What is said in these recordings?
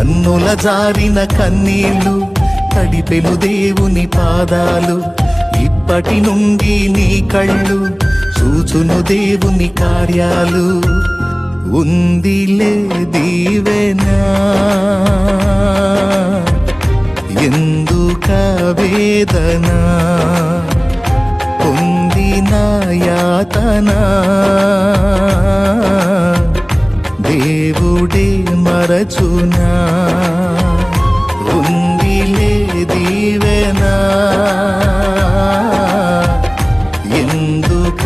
కన్నుల జారిన కన్నీళ్ళు తడిపెను దేవుని పాదాలు. ఇప్పటి నుండి నీ కళ్ళు చూచును దేవుని కార్యాలు. ఉందిలే దీవెనా ఎందుక వేదన, పొందిన యాతన దేవుడే మరచునా. ఉందిలే దీవెనా ఎందుక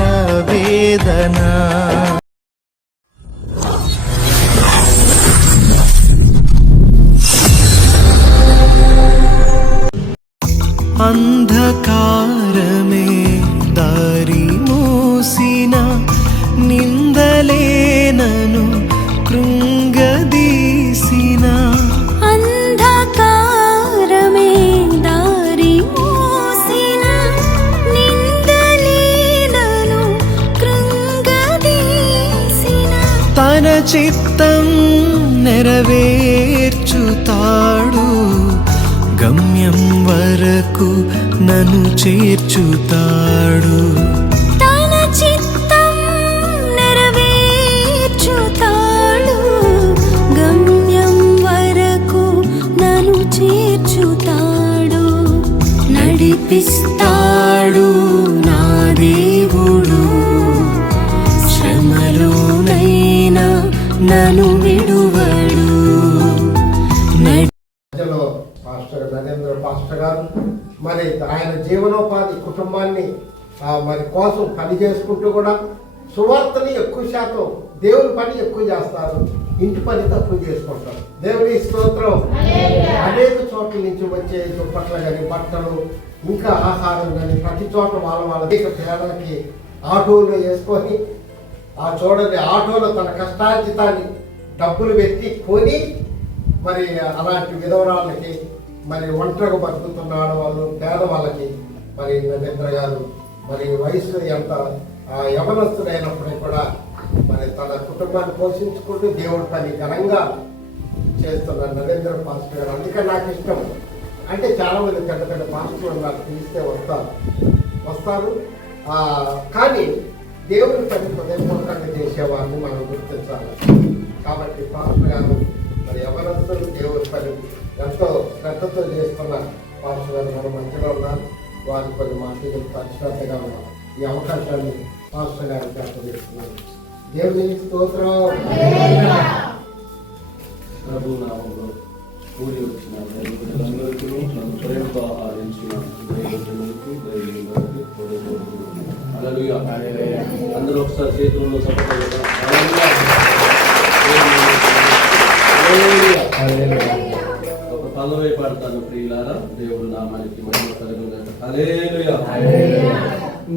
వేదన. అంధకారమే దారి మూసిన, నిందలేనను కృంగదీసిన. అంధకారమే దారి మూసిన, నిందలేనను కృంగదీసిన. తన చిత్తం నెరవేర్చుతాడు, గమ్యం వరకు నన్ను చేర్చుతాడు. తన చిత్తం నెరవేర్చుతాడు, గమ్యం వరకు నన్ను చేర్చుతాడు. నడిపిస్తాడు నా దేవుడు, శ్రమలోనైనా నన్ను విడువడు. పాస్టర్ నరేంద్ర పాస్టర్ గారు మరి ఆయన జీవనోపాధి కుటుంబాన్ని మరి కోసం పని చేసుకుంటూ కూడా సువార్తని ఎక్కువ శాతం దేవుని పని ఎక్కువ చేస్తారు, ఇంటి పని తక్కువ చేసుకుంటారు. దేవుని స్తోత్రం. అనేక చోట్ల నుంచి వచ్చే దుప్పట్లు కానీ బట్టలు ఇంకా ఆహారం కానీ ప్రతి చోట వాళ్ళ పేదలకి ఆటోలో వేసుకొని ఆ చూడండి ఆటోలో తన కష్టార్జితాన్ని డబ్బులు పెట్టి కొని మరి అలాంటి విధవరాళ్ళకి మరి ఒంటరిగా బతుకుతున్న ఆడవాళ్ళు పేదవాళ్ళకి మరి నరేంద్ర గారు మరి వయసు ఎంత యవనస్తుడైనప్పటికీ కూడా మరి తన కుటుంబాన్ని పోషించుకుంటూ దేవుడి పని ఘనంగా చేస్తున్నారు నరేంద్ర పాస్టర్ గారు. అందుకని నాకు ఇష్టం. అంటే చాలామంది పెద్ద పెద్ద పాస్టర్లు నాకు పిలిస్తే వస్తారు కానీ దేవుడి పని హృదయపూర్వకంగా చేసేవారిని మనం గుర్తించాలి. కాబట్టి పాస్టర్ గారు మరి యవనస్తులు దేవుడి పని ఎంతో శ్రద్ధతో చేస్తున్న పాస్టర్ గారు మన మధ్యలో ఉన్నారు. వారి కొన్ని మాటలు పరిశ్రద్ధగా ఉన్నారు. ఈ అవకాశాన్ని పాస్టర్ గారు చేస్తున్నారు. దేవుని స్తోత్రం. ప్రభు నామంలో కూడి వచ్చిన అందరికీ నన్ను ప్రేమతో ఆరాధించిన అందరూ ఒకసారి చేతుల్లో ఒక పల్లవి పాడతాను ప్రియులారా. దేవుడు నామానికి మహిమ కలుగుగాక. హల్లెలూయా.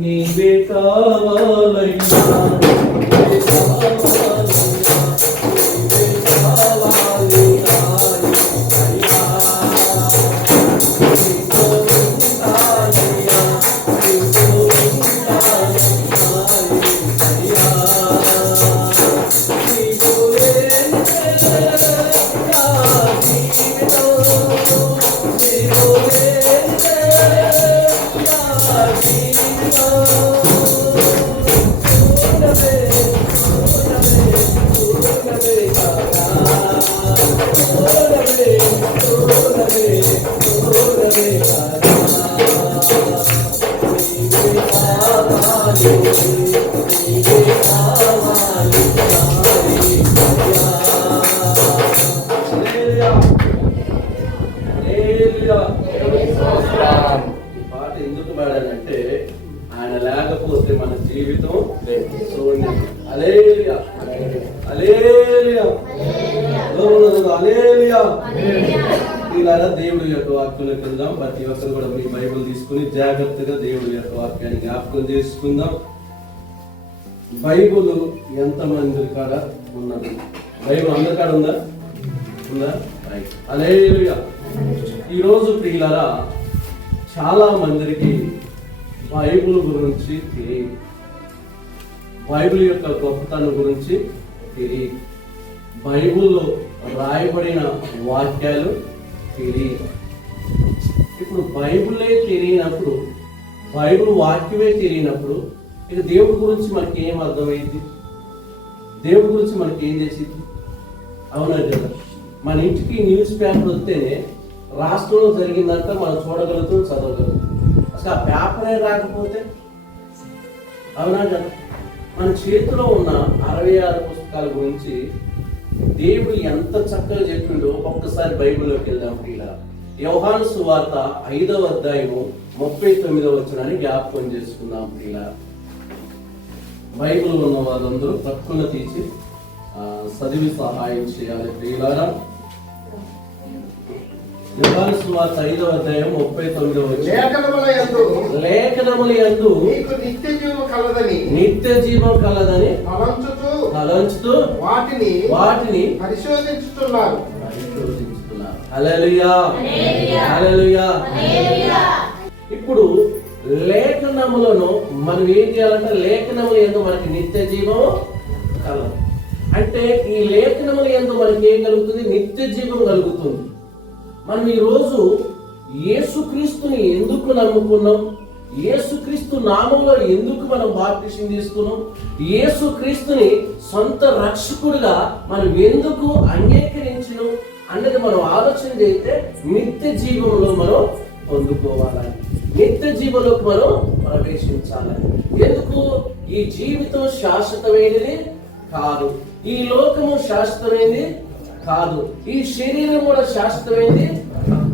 నీవే కావాలయ్యా, పాట ఎందుకు పాడానంటే ఆయన లేకపోతే మన జీవితం శూన్యం. హల్లెలూయా, హల్లెలూయా, హల్లెలూయా. ఇలాగా దేవుడి యొక్క వాక్యం కిందాం. ప్రతి ఒక్కరు కూడా మీ బైబిల్ తీసుకుని జాగ్రత్తగా దేవుడి యొక్క వాక్యాన్ని జ్ఞాపకం చేసుకుందాం. బైబిల్ ఎంతమంది కాడ ఉన్నది? బైబిల్ అందరి కాడ ఉందా? హల్లెలూయా. ఈరోజు ప్రియులారా చాలా మందికి బైబిల్ గురించి తెలియదు, బైబిల్ యొక్క గొప్పతనం గురించి తెలియదు. బైబిల్లో రాయబడిన వాక్యాలు తెలియదు. ఇప్పుడు బైబిలే తెలియనప్పుడు, బైబిల్ వాక్యమే తెలియనప్పుడు ఇక దేవుడి గురించి మనకి ఏం అర్థమైంది? దేవుడి గురించి మనకి ఏం చేసింది? అవునా కదా? మన ఇంటికి న్యూస్ పేపర్ వస్తేనే రాష్ట్రంలో జరిగిందంతా మనం చూడగలుగుతాం, చదవగలుగుతాం. అసలు ఆ పేపరే రాకపోతే, అవునా కదా? మన చేతిలో ఉన్న 66 పుస్తకాల గురించి దేవుడు ఎంత చక్కగా చెప్పిండో ఒక్కసారి బైబిల్లోకి వెళ్దాం. ఇలా యోహాను సువార్త 5వ అధ్యాయము 39వ వచనాన్ని జ్ఞాపకం చేసుకుందాం. ఇలా బైబిల్ ఉన్న వాళ్ళందరూ ప్రక్కన తీసి చదివి సహాయం చేయాలి. ప్రియులారా, యోహాను సువార్త 5వ అధ్యాయం 39వ వచనం, లేఖనముల యందు నీకు నిత్య జీవం కలదని తలంచుతూ వాటిని పరిశోధించుతున్నారు. హల్లెలూయా, హల్లెలూయా. ఇప్పుడు లేఖనములను మనం ఏం చేయాలంటే, లేఖనముల యందు మనకి నిత్య జీవం కలదు. అంటే ఈ లేఖనముల యందు మనకి ఏం కలుగుతుంది? నిత్య జీవం కలుగుతుంది. మనం ఈరోజు యేసుక్రీస్తుని ఎందుకు నమ్ముకున్నాం? యేసుక్రీస్తు నామంలో ఎందుకు మనం బాప్తిసం తీసుకున్నాం? యేసుక్రీస్తుని సొంత రక్షకుడిగా మనం ఎందుకు అంగీకరించను అన్నది మనం ఆలోచన చేస్తే నిత్య జీవంలో మనం పొందుకోవాలని, నిత్య జీవంలోకి మనం ప్రవేశించాలని. ఎందుకు? ఈ జీవితం శాశ్వతమైనది కాదు, ఈ లోకము శాశ్వతమైనది కాదు, ఈ శరీరం కూడా శాశ్వతమైనది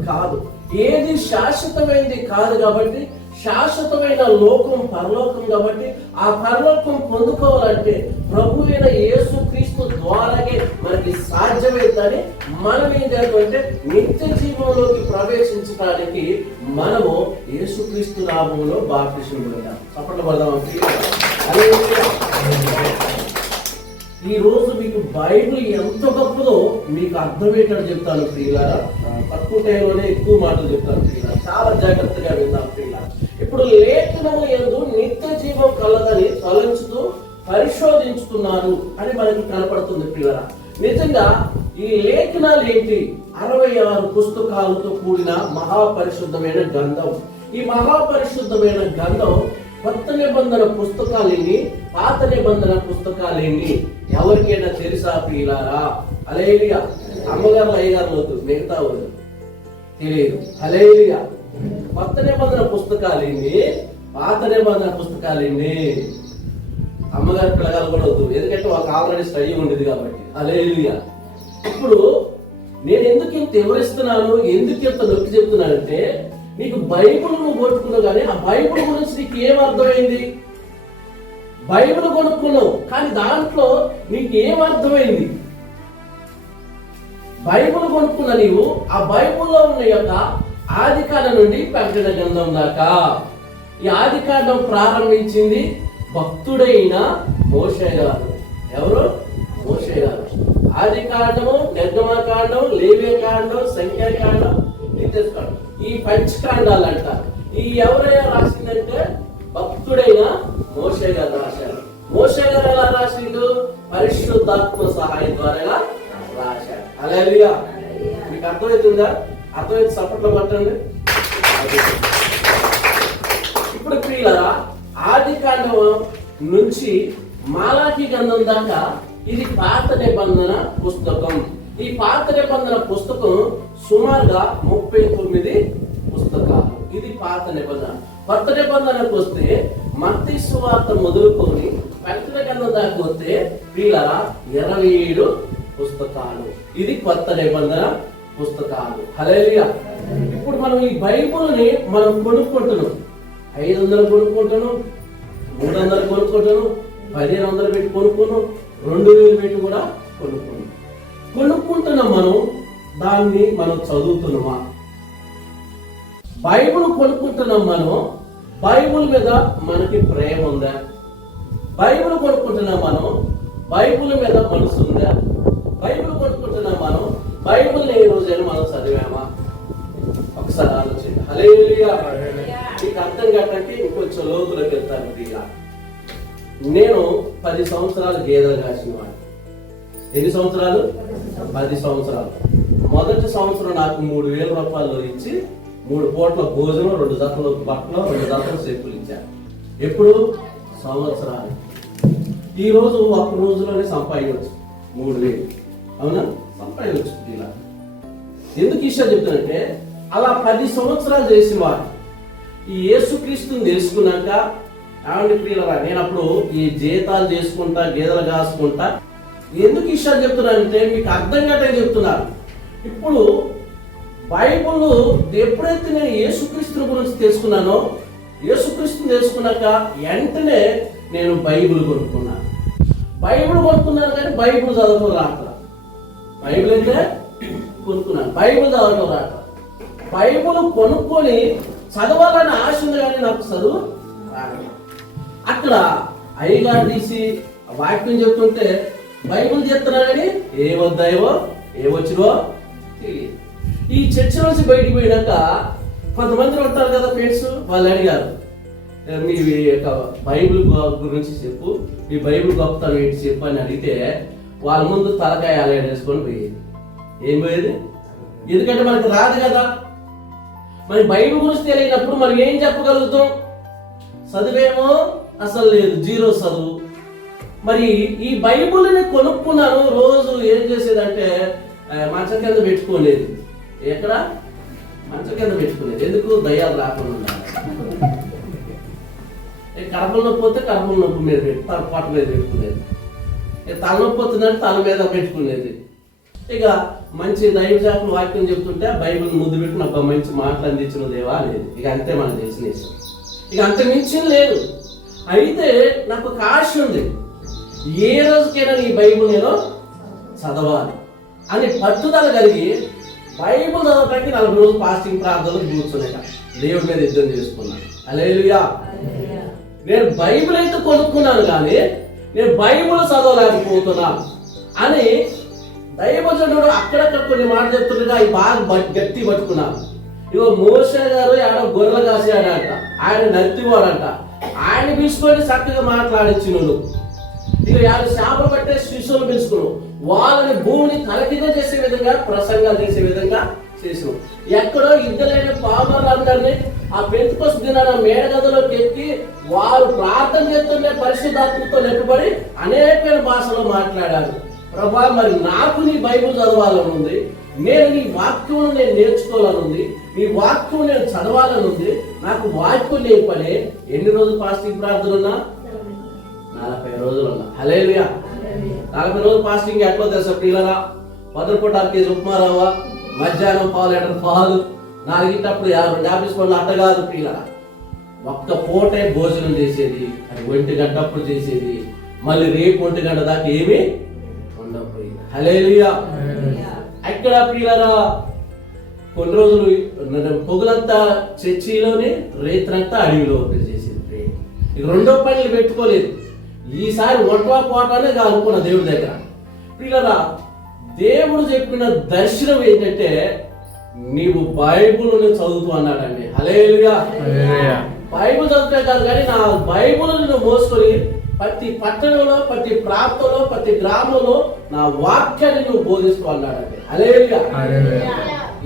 కాదు. ఏది శాశ్వతమైనది కాదు కాబట్టి శాశ్వతమైన లోకం పరలోకం కాబట్టి ఆ పరలోకం పొందుకోవాలంటే ప్రభు అయిన యేసుక్రీస్తు ద్వారానే మనకి సాధ్యమైందని మనం ఏం చేయాలంటే నిత్య జీవంలోకి ప్రవేశించడానికి మనము యేసుక్రీస్తు నామములో బాప్తిసం పొందాం. చప్పట్లు పడదాం. ఈ రోజు మీకు బైబిల్ ఎంత గొప్పదో మీకు అర్థమయ్యేటట్టు చెప్తాను ప్రియులారా. తక్కువ టైంలోనే ఎక్కువ మాటలు చెప్తాను ప్రియులారా, చాలా జాగ్రత్తగా విందాం ప్రియులారా. ఇప్పుడు లేఖనముల యందు నిత్య జీవం కలదని తలంచుతూ పరిశోధించుతున్నారు అని మనకి కనపడుతుంది ప్రియులారా. నిజంగా ఈ లేఖనాలు ఏంటి? 66 పుస్తకాలతో కూడిన మహాపరిశుద్ధమైన గ్రంథం. ఈ మహాపరిశుద్ధమైన గ్రంథం కొత్త నిబంధన పుస్తకాలేంటి, పాత నిబంధన పుస్తకాలేంటి ఎవరికైనా తెలుసా ప్రియులారా? హల్లెలూయా. అమ్మగారు అయ్యగారు వద్దు, మిగతా వద్దు, తెలియదు. హల్లెలూయా. కొత్త నిబంధన పుస్తకాలేంటి, పాత నిబంధన పుస్తకాలేంటి అమ్మగారి పిల్లగాలు కూడా వద్దు, ఎందుకంటే వాళ్ళకి ఆల్రెడీ స్టడీ ఉండేది కాబట్టి. హల్లెలూయా. ఇప్పుడు నేను ఎందుకు ఇంత వివరిస్తున్నాను, ఎందుకు ఇంత నొక్కి చెప్తున్నానంటే, నీకు బైబిల్ నువ్వు కొట్టుకున్నావు కానీ ఆ బైబిల్ గురించి నీకు ఏం అర్థమైంది? బైబిల్ కొనుక్కున్నావు కానీ దాంట్లో నీకు ఏం అర్థమైంది? బైబిల్ కొనుక్కున్న నీవు ఆ బైబిల్లో ఉన్న యొక్క ఆదికాండం నుండి ప్రకటన గ్రంథం దాకా, ఈ ఆదికాండం ప్రారంభించింది భక్తుడైన మోషే గారు. ఎవరు? మోషే గారు. ఆదికాండము, నిర్గమకాండం, లేవియకాండం, సంఖ్యాకాండం, నిర్దేశకాండం, ఈ పంచకాండాలు అంటారు. ఈ ఎవరైనా రాసిందంటే భక్తుడైన మోషే గారు రాశారు. మోషే గారు ఎలా రాసిండు? పరిశుద్ధాత్మ సహాయం ద్వారా రాశారు. హల్లెలూయా. మీకు అర్థమవుతుందా? అర్థమైతే చప్పట్లు పట్టండి. ఇప్పుడు ప్రియులారా, ఆదికాండం నుంచి మాలాఖీ గ్రంథం దాకా ఇది పాత నిబంధన పుస్తకం. ఈ పాత నిబంధన పుస్తకం సుమారుగా 39 పుస్తకాలు. ఇది పాత నిబంధన. కొత్త నిబంధనకు వస్తే మత్తయి సువార్త మొదలుకొని ప్రకటన గ్రంథం దాకా వస్తే ప్రియులారా 27 పుస్తకాలు. ఇది కొత్త నిబంధన పుస్తకాలు. హల్లెలూయా. ఇప్పుడు మనం ఈ బైబిల్ని మనం కొనుక్కుంటున్నాం. 500 కొనుక్కుంటున్నాం, 300 కొనుక్కుంటున్నాం, 1500 పెట్టి కొనుక్కున్నాం, 2000 పెట్టి కూడా కొనుక్కుంటున్నాం. మనం దాన్ని మనం చదువుతున్నామా? బైబిల్ కొనుక్కుంటున్నాం. మనం బైబిల్ మీద మనకి ప్రేమ ఉందా? బైబిల్ కొనుక్కుంటున్నాం. మనం బైబిల్ మీద మనసు ఉందా? బైబిల్ కొనుక్కుంటున్నాం. మనం బైబిల్ ఏ రోజైనా మనం చదివామా? ఒకసారి ఆలోచించండి. హల్లెలూయా. మీకు అర్థం కావడానికి ఇంకొంచెం లోతులోకి వెళ్తాను. నేను 10 సంవత్సరాలు గేదెలు కాసిన వాడిని. ఎన్ని సంవత్సరాలు? 10 సంవత్సరాలు. మొదటి సంవత్సరం నాకు 3,000 రూపాయలు ఇచ్చి 3 పూట్ల భోజనం, 2 జతలు బట్టలు, 2 జతలు చెప్పులు ఇచ్చారు. ఎప్పుడు? సంవత్సరాలు. ఈ రోజు ఒక రోజులోనే సంపాదించవచ్చు 3,000. అవునా? సంపాదించవచ్చు. ఇలా ఎందుకు ఇష్టం చెప్తానంటే, అలా 10 సంవత్సరాలు చేసిన వారు ఈ యేసుక్రీస్తుని తెలుసుకున్నాక, ఏమండి ప్రియులరా, నేను అప్పుడు ఈ జీతాలు చేసుకుంటా, గేదెలు కాసుకుంటా, ఎందుకు ఇష్టం చెప్తున్నానంటే మీకు అర్థం కావటం చెప్తున్నారు. ఇప్పుడు బైబుల్ ఎప్పుడైతే నేను యేసుక్రీస్తుని గురించి తెలుసుకున్నానో, యేసుక్రీస్తుని తెలుసుకున్నాక వెంటనే నేను బైబుల్ కొనుక్కున్నాను. బైబుల్ కొనుక్కున్నాను కానీ బైబుల్ చదవటం రాట్లా. బైబుల్ అయితే కొనుక్కున్నాను, బైబుల్ చదవటం రాట్లా. బైబుల్ కొనుక్కొని చదవాలని ఆశ ఉంది కానీ నాకు చదువు రాదు. అక్కడ అయ్యగారు తీసి వాక్యం చెప్తుంటే బైబుల్ చెప్తున్నా కానీ ఏమొద్దాయో ఏమొచ్చినో తెలియదు. ఈ చర్చ నుంచి బయటికి పోయినాక కొంతమంది ఉంటారు కదా ఫ్రెండ్స్, వాళ్ళు అడిగారు, మీ యొక్క బైబిల్ గురించి చెప్పు, మీ బైబిల్ గొప్పతనం ఏంటి చెప్పు అని అడిగితే వాళ్ళ ముందు తలకాయ వేసుకొని పోయేది. ఏం పోయేది? ఎందుకంటే మనకు రాదు కదా. మరి బైబిల్ గురించి తెలియనప్పుడు మనం ఏం చెప్పగలుగుతాం? చదివేమో అసలు లేదు, 0 చదువు. మరి ఈ బైబిల్ని కొనుక్కున్నాను. రోజు ఏం చేసేదంటే మంచం కింద పెట్టుకోలేదు. ఎక్కడ? మంచం కింద పెట్టుకునేది. ఎందుకు? దయ్యాలు రాకుండా. కడపల నొప్పి పోతే కడపల నొప్పి మీద పెట్టి పొట్ట మీద పెట్టుకునేది. తలనొప్పి వస్తుందంటే తల మీద పెట్టుకునేది. ఇక మంచి దైవజాతులు వాక్యం చెప్తుంటే బైబిల్ ముద్దు పెట్టి నాకు మంచి మాటలు అందించిన దేవా అనేది. ఇక అంతే మనకు తెలిసిన విషయం. ఇక అంత మించింది లేదు. అయితే నాకు ఒక ఆశ ఉంది, ఏ రోజుకైనా ఈ బైబిల్ నేను చదవాలి అని పట్టుదల కలిగి బైబిల్ చదవటానికి 40 రోజులు ఫాస్టింగ్ ప్రార్థనలు కూర్చున్నాక దేవుడి మీద యుద్ధం చేసుకున్నాను. హల్లెలూయా. నేను బైబిల్ అయితే కొనుక్కున్నాను కానీ నేను బైబిల్ చదవలేకపోతున్నాను అని దైవజనుడు అక్కడక్కడ కొన్ని మాటలు చెప్తుండగా అవి బాగా గట్టి పట్టుకున్నాను. ఇగో మోషే గారు ఆడ గొర్రెలు కాసాడంట, ఆయన నత్తివాడంట, ఆయన పిలుచుకొని చక్కగా మాట్లాడించినను. ఇక ఆయన శాపం పట్టే శిష్యులు పిలుచుకున్నావు, వాళ్ళని భూమిని తలకింద చేసే విధంగా ప్రసంగాలు చేసే విధంగా చేసినావు. ఎక్కడో ఇద్దరైన పామరులందరినీ ఆ పెంతెకొస్తు దినాన మేడగదిలోకి ఎక్కి వారు ప్రార్థన చేస్తుండే పరిశుద్ధాత్మతో నెట్టుబడి అనేకమైన భాషలో మాట్లాడారు. ప్రభా, మరి నాకు నీ బైబిల్ చదవాలని ఉంది, నేను నీ వాక్యం నేను నేర్చుకోవాలని ఉంది, నీ వాక్యం నేను చదవాలని ఉంది, నాకు వాక్యం నేర్పనే. ఎన్ని రోజులు ఫాస్టింగ్ ప్రార్థన ఉన్నా? 40 రోజులు ఉన్నా. హల్లెలూయా. 40 రోజులు ఫాస్టింగ్ ఎట్లా తెలుసా ప్రియులరా? 10 పూట 1 కేజీ ఉప్మా రవ్వ, మధ్యాహ్నం 1 లీటర్ పాలు, 4గింటప్పుడు 50 స్పూన్లు అట్ట కాదు ప్రియులరా. ఒక్క పూటే భోజనం చేసేది, అది 1 గంటప్పుడు చేసేది, మళ్ళీ రేపు 1 గంట దాకా ఏమీ ఉండకపోయింది. హల్లెలూయా. అక్కడ ప్రియులరా కొన్ని రోజులు పొగులంతా చర్చిలోనే, రేత్రంతా అడవిలో చేసేది. ఇక రెండో పనులు పెట్టుకోలేదు. ఈసారి ఒంటవా పోటానే అనుకున్న దేవుడి దగ్గర. ప్రియులరా, దేవుడు చెప్పిన దర్శనం ఏంటంటే నీవు బైబిల్ని చదువుతూ అన్నాడండి. హల్లెలూయా. బైబిల్ చదువుతే కాదు కానీ నా బైబిల్ని నువ్వు మోసుకొని ప్రతి పట్టణంలో, ప్రతి ప్రాంతంలో, ప్రతి గ్రామంలో నా వాక్యాన్ని నువ్వు బోధిస్తూ అన్నాడండి. హల్లెలూయా.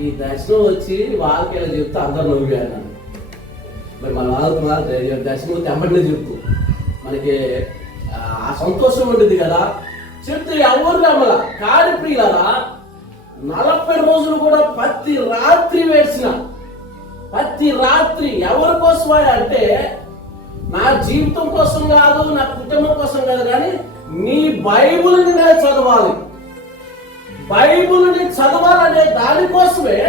ఈ దర్శనం వచ్చి వాళ్ళకి ఎలా చెప్తే అందరు నవ్వారు. మరి మన వాళ్ళకి దర్శనం వచ్చి అమ్మడినే చెప్తూ మనకి ఆ సంతోషం ఉండేది కదా. చెప్తే ఎవరు నమ్మల. కాని ప్రియులారా 40 రోజులు కూడా ప్రతి రాత్రి వేసిన, ప్రతి రాత్రి ఎవరి కోసమా అంటే నా జీవితం కోసం కాదు, నా కుటుంబం కోసం కాదు, కానీ నీ బైబిల్ని నేను చదవాలి, బైబిల్ని చదవాలనే దానికోసమే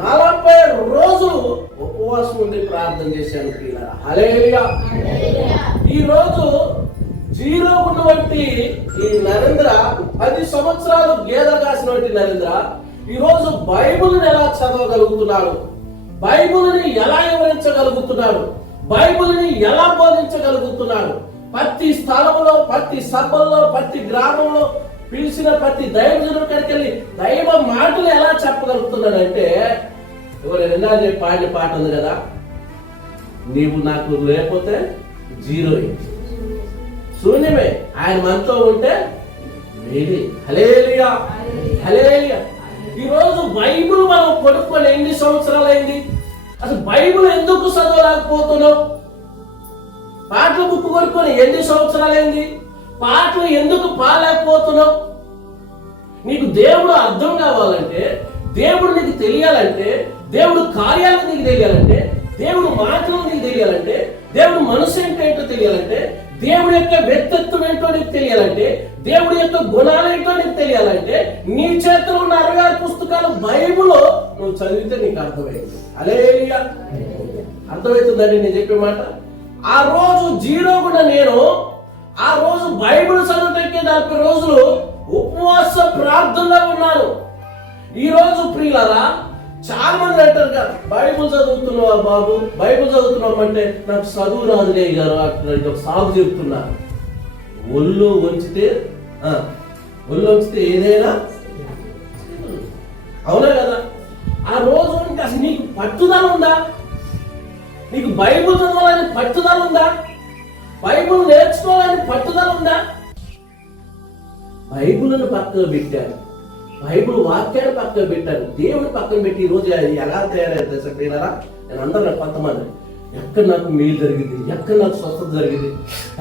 40 రోజులు ఉపవాసం ఉండి ప్రార్థన చేశాను ప్రియులారా. హల్లెలూయా. ఈ రోజు 0 ఉన్నటువంటి ఈ నరేంద్ర 10 సంవత్సరాలు గేదెలు కాసినటువంటి నరేంద్ర ఈ రోజు బైబిల్ని ఎలా చదవగలుగుతున్నాడు, బైబిల్ని ఎలా వివరించగలుగుతున్నాడు, బైబిల్ని ఎలా బోధించగలుగుతున్నాడు. ప్రతి స్థలంలో, ప్రతి సభల్లో, ప్రతి గ్రామంలో పిలిచిన ప్రతి దైవజనుడి కాడికి వెళ్ళి దైవ మాటలు ఎలా చెప్పగలుగుతున్నాడంటే, నిన్న పాడిన పాట ఉంది కదా, నీవు నాకు లేకపోతే 0, శూన్యమే. ఆయన మనతో ఉంటే హల్లెలూయా, హల్లెలూయా. ఈరోజు బైబిల్ మనం కొనుక్కొని ఎన్ని సంవత్సరాలైంది? అసలు బైబిల్ ఎందుకు చదవలేకపోతున్నావు? పాటల బుక్ కొనుక్కొని ఎన్ని సంవత్సరాలైంది? పాటలు ఎందుకు పాలేకపోతున్నావు? నీకు దేవుడు అర్థం కావాలంటే, దేవుడు నీకు తెలియాలంటే, దేవుడు కార్యాలు నీకు తెలియాలంటే, దేవుడు మాటలు నీకు తెలియాలంటే, దేవుడు మనసు ఏంటో తెలియాలంటే, దేవుడి యొక్క వ్యక్తిత్వం ఏంటో నీకు తెలియాలంటే, దేవుడి యొక్క గుణాలు ఏంటో నీకు తెలియాలంటే, నీ చేతిలో ఉన్న 66 పుస్తకాలు బైబిల్ నువ్వు చదివితే నీకు అర్థమైంది. హల్లెలూయా, అర్థమవుతుందండి నేను చెప్పే మాట. ఆ రోజు జీరో కూడా నేను ఆ రోజు బైబిల్ చదవటానికి 40 రోజులు ఉపవాస ప్రార్థనలో ఉన్నాను. ఈ రోజు ప్రియులారా, చాలా మంది అంటారు కదా, బైబిల్ చదువుతున్నావా బాబు, బైబిల్ చదువుతున్నాం అంటే నాకు చదువు రాదులే గారు అట్లా సాగు చెప్తున్నా. ఒళ్ళు వంచితే ఏదైనా అవునా కదా? ఆ రోజు అసలు నీకు పట్టుదల ఉందా? నీకు బైబిల్ చదవాలని పట్టుదల ఉందా? బైబిల్ నేర్చుకోవాలని పట్టుదల ఉందా? బైబిల్ను పక్కన పెట్టారు, బైబిల్ వాక్యాన్ని పక్కన పెట్టారు, దేవుని పక్కన పెట్టి ఈ రోజు ఎలా తయారయ్యారు తెలుసా? నేను అందరూ కొంతమంది ఎక్కడ నాకు మేలు జరిగింది, ఎక్కడ నాకు స్వస్థత జరిగింది,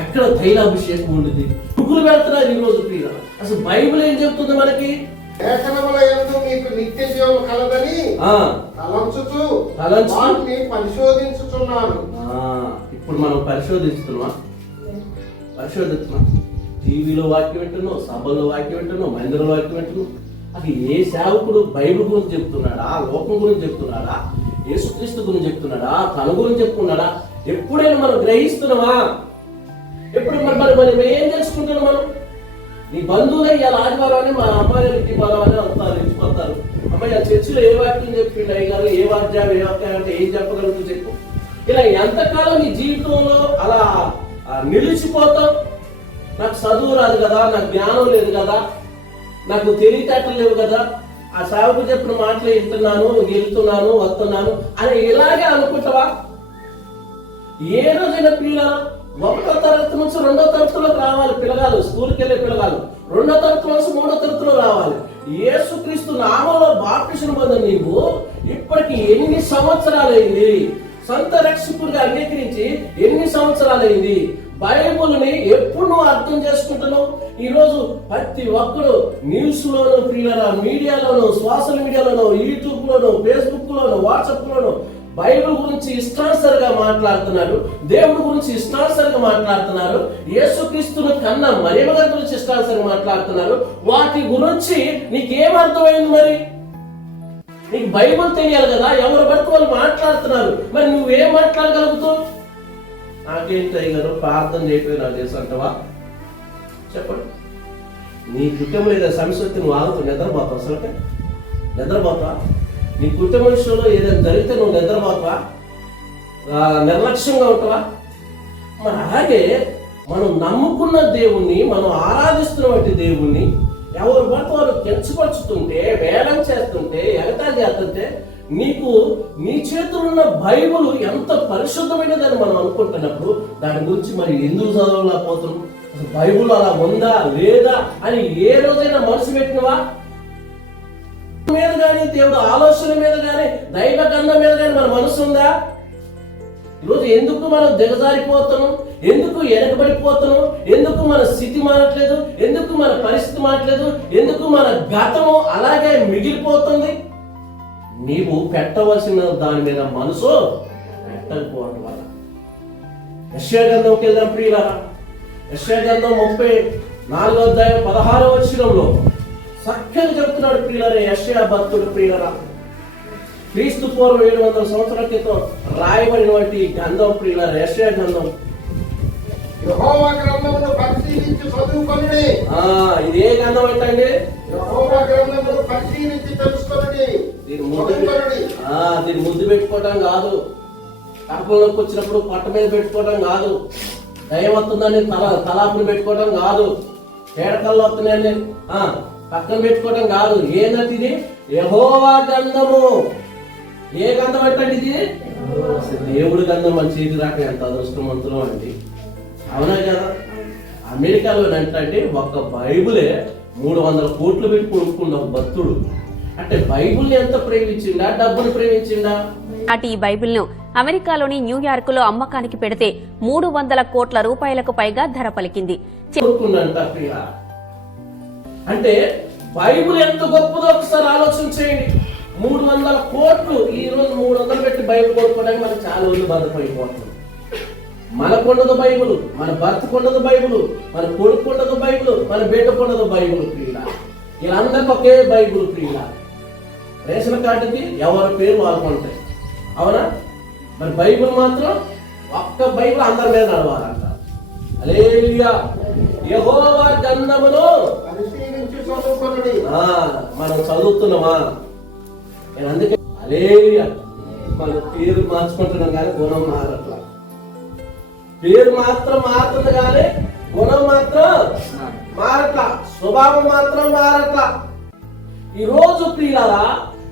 ఎక్కడ తైలాభిషేకం ఉండేది పురుగులు పెడుతున్నారు ఈ రోజు ప్రియుల. అసలు బైబిల్ ఏం చెప్తుంది మనకి? లేఖనముల యందు మీకు నిత్య జీవం కలదని తలంచుచు వాటిని పరిశోధించుచున్నాను. ఇప్పుడు మనం పరిశోధిస్తున్నాం. టీవీలో వాక్యం వింటున్నావు, సభల్లో వాక్యం వింటున్నావు, మందిరంలో వాక్యం వింటున్నావు. అది ఏ సేవకుడు బైబిల్ గురించి చెప్తున్నాడా, లోకం గురించి చెప్తున్నాడా, యేసుక్రీస్తు గురించి చెప్తున్నాడా, తన గురించి చెప్తున్నాడా? ఎప్పుడైనా మనం గ్రహిస్తున్నామా? ఎప్పుడు మనం ఏం తెలుసుకుంటున్నాం? మనం నీ బంధువులే ఇలా ఆదివారం అని మా అమ్మాయి ఇంటి బలమని వస్తారు, ఇంటికొస్తారు. అమ్మాయి ఆ చర్చిలో ఏ వాక్యం చెప్పిండు అయ్యారు, ఏ వాద్యం ఏ వాక్యం అంటే ఏం చెప్పగలుగుతుంది చెప్పు. ఇలా ఎంతకాలం నీ జీవితంలో అలా నిలిచిపోతావు? నాకు చదువు రాదు కదా, నాకు జ్ఞానం లేదు కదా, నాకు తెలివితేటలు లేవు కదా, ఆ సేవకు చెప్పిన మాటలు వింటున్నాను, వెళ్తున్నాను, వస్తున్నాను అని ఇలాగే అనుకుంటావా? ఏ రోజైనా పిల్లల 1వ తరగతి నుంచి 2వ తరగతిలోకి రావాలి పిల్లగాలు, స్కూల్కి వెళ్ళే పిల్లగాలు 2వ తరగతి నుంచి 3వ తరగతిలో రావాలి. యేసుక్రీస్తు నామంలో బాప్టిజం పొందిన నీవు ఇప్పటికి ఎన్ని సంవత్సరాలైంది? సొంత రక్షకుడిగా అంగీకరించి ఎన్ని సంవత్సరాలైంది? బైబుల్ని ఎప్పుడు నువ్వు అర్థం చేసుకుంటున్నావు? ఈరోజు ప్రతి ఒక్కరు న్యూస్ లోను, ప్రియుల మీడియాలోను, సోషల్ మీడియాలోను, యూట్యూబ్ లోను, ఫేస్బుక్ లోను, వాట్సాప్ లోను బైబిల్ గురించి ఇష్టానుసారంగా మాట్లాడుతున్నారు, దేవుడి గురించి ఇష్టానుసారంగా మాట్లాడుతున్నారు, యేసుక్రీస్తును కన్నా మరియమ్మ గారి గురించి ఇష్టానుసారంగా మాట్లాడుతున్నారు. వాటి గురించి నీకేం అర్థమైంది? మరి నీకు బైబిల్ తెలియాలి కదా, ఎవరు పడితే వాళ్ళు మాట్లాడుతున్నారు, మరి నువ్వేం మాట్లాడగలుగుతావు? నాకేంటి అయ్యారు ప్రార్థన చేయకపోయి నాకు తెలుసు అంటవా? చెప్పండి. నీ కుటుంబం ఏదో సమస్య నువ్వు ఆగుతావు, నిద్రపోతావు? అసలు నిద్రపోతావా? నీ కుటుంబ విషయంలో ఏదైనా జరిగితే నువ్వు నిద్రపోతావా? నిర్లక్ష్యంగా ఉంటావా? మరి అలాగే మనం నమ్ముకున్న దేవుణ్ణి, మనం ఆరాధిస్తున్నటువంటి దేవుణ్ణి ఎవరు పడితే వారు కించపరుచుతుంటే, వేలం చేస్తుంటే, ఎగతాళి చేస్తుంటే, నీకు నీ చేతుల్లో ఉన్న బైబిల్ ఎంత పరిశుద్ధమైనదని మనం అనుకుంటున్నప్పుడు దాని గురించి మరి ఎందుకు చదవలేకపోతున్నాం? అసలు బైబిల్ అలా ఉందా లేదా అని ఏ రోజైనా మనసు పెట్టినవా? మీద కానీ, దేవుడు ఆలోచన మీద కానీ, దైవ గ్రంథం మీద కానీ మన మనసు ఉందా? ఈరోజు ఎందుకు మనం దిగజారిపోతున్నాం? ఎందుకు వెనకబడిపోతున్నాం? ఎందుకు మన స్థితి మారట్లేదు? ఎందుకు మన పరిస్థితి మారట్లేదు? ఎందుకు మన గతము అలాగే మిగిలిపోతుంది? నీవు పెట్టవలసిన దాని మీద మనసు పెట్టకపోవడం వల్ల. యెషయా గ్రంథంకి వెళ్దాం ప్రియులారా. యెషయా గ్రంథం 34వ అధ్యాయం 16వ వచనంలో చక్కగా చెప్తున్నాడు ప్రియులారా, యెషయా భక్తుడు ప్రియులారా. క్రీస్తు పూర్వం 700 సంవత్సరాల క్రితం రాయబడినటువంటి గ్రంథం ప్రియులారా, యెషయా గ్రంథం. యెహోవా గ్రంథమును పరిశీలించి చదువుకొనుడి. ఇది ఏ గ్రంథం అంటే? యెహోవా గ్రంథమును పరిశీలించి తెలుసుకొనుడి. దీన్ని ముద్దు పెట్టుకోవటం కాదు, కడుపులోకి వచ్చినప్పుడు పట్ట మీద పెట్టుకోవటం కాదు, దయ్యం వస్తుందని తలాపుని పెట్టుకోవటం కాదు, పేడకల్లో వస్తున్నాయని పక్కన పెట్టుకోవటం కాదు. ఏంటంటే ఇది యెహోవా గ్రంథము. ఏ గ్రంథం అంటే ఇది? దేవుడి గ్రంథం మన చేతి రాక ఎంత అదృష్టవంతులు అండి, అవునా కదా? అమెరికాలో అంటే ఒక బైబులే 300 కోట్లు పెట్టి కొనుక్కున్న భక్తుడు అంటే బైబిల్ని ఎంత ప్రేమించిండా, డబ్బుని ప్రేమించిండా? నాటి ఈ బైబిల్ను అమెరికాలోని న్యూయార్క్ లో అమ్మకానికి పెడితే 300 కోట్ల రూపాయలకు పైగా ధర పలికింది. కొనుక్కుందంట ప్రియ. అంటే బైబిల్ ఎంత గొప్పదో ఒకసారి ఆలోచన చేయండి. 300 కోట్లు, ఈ రోజు 300 పెట్టి బైబిల్ కొనుక్కోవడానికి మనకు చాలా రోజులు బాధపడిపోతుంది. మనకుండదు బైబిల్, మన భర్తకుండదు బైబిల్, మన కొడుకుండదు బైబిల్, మన బిడ్డకుండదు బైబిల్ ప్రియుల. వీళ్ళందరికీ ఒకే బైబిల్ ప్రియుల. రేషన్ కార్డుకి ఎవరి పేరు వాళ్ళకు ఉంటాయి, అవునా? మరి బైబిల్ మాత్రం ఒక్క బైబిల్ అందరి మీద నడవాలంట. హల్లెలూయా. యెహోవా గ్రంథమును పరిశీలించి చదువుకొనుడి. మనం చదువుతున్నామా? నేను అందుకే హల్లెలూయా. మన పేరు మార్చుకుంటున్నాం కానీ గుణం మారట్లా. పేరు మాత్రం మారుతుంది కానీ గుణం మాత్రం మారట్లా, స్వభావం మాత్రం మారట్లా. ఈ రోజు ప్రియులారా,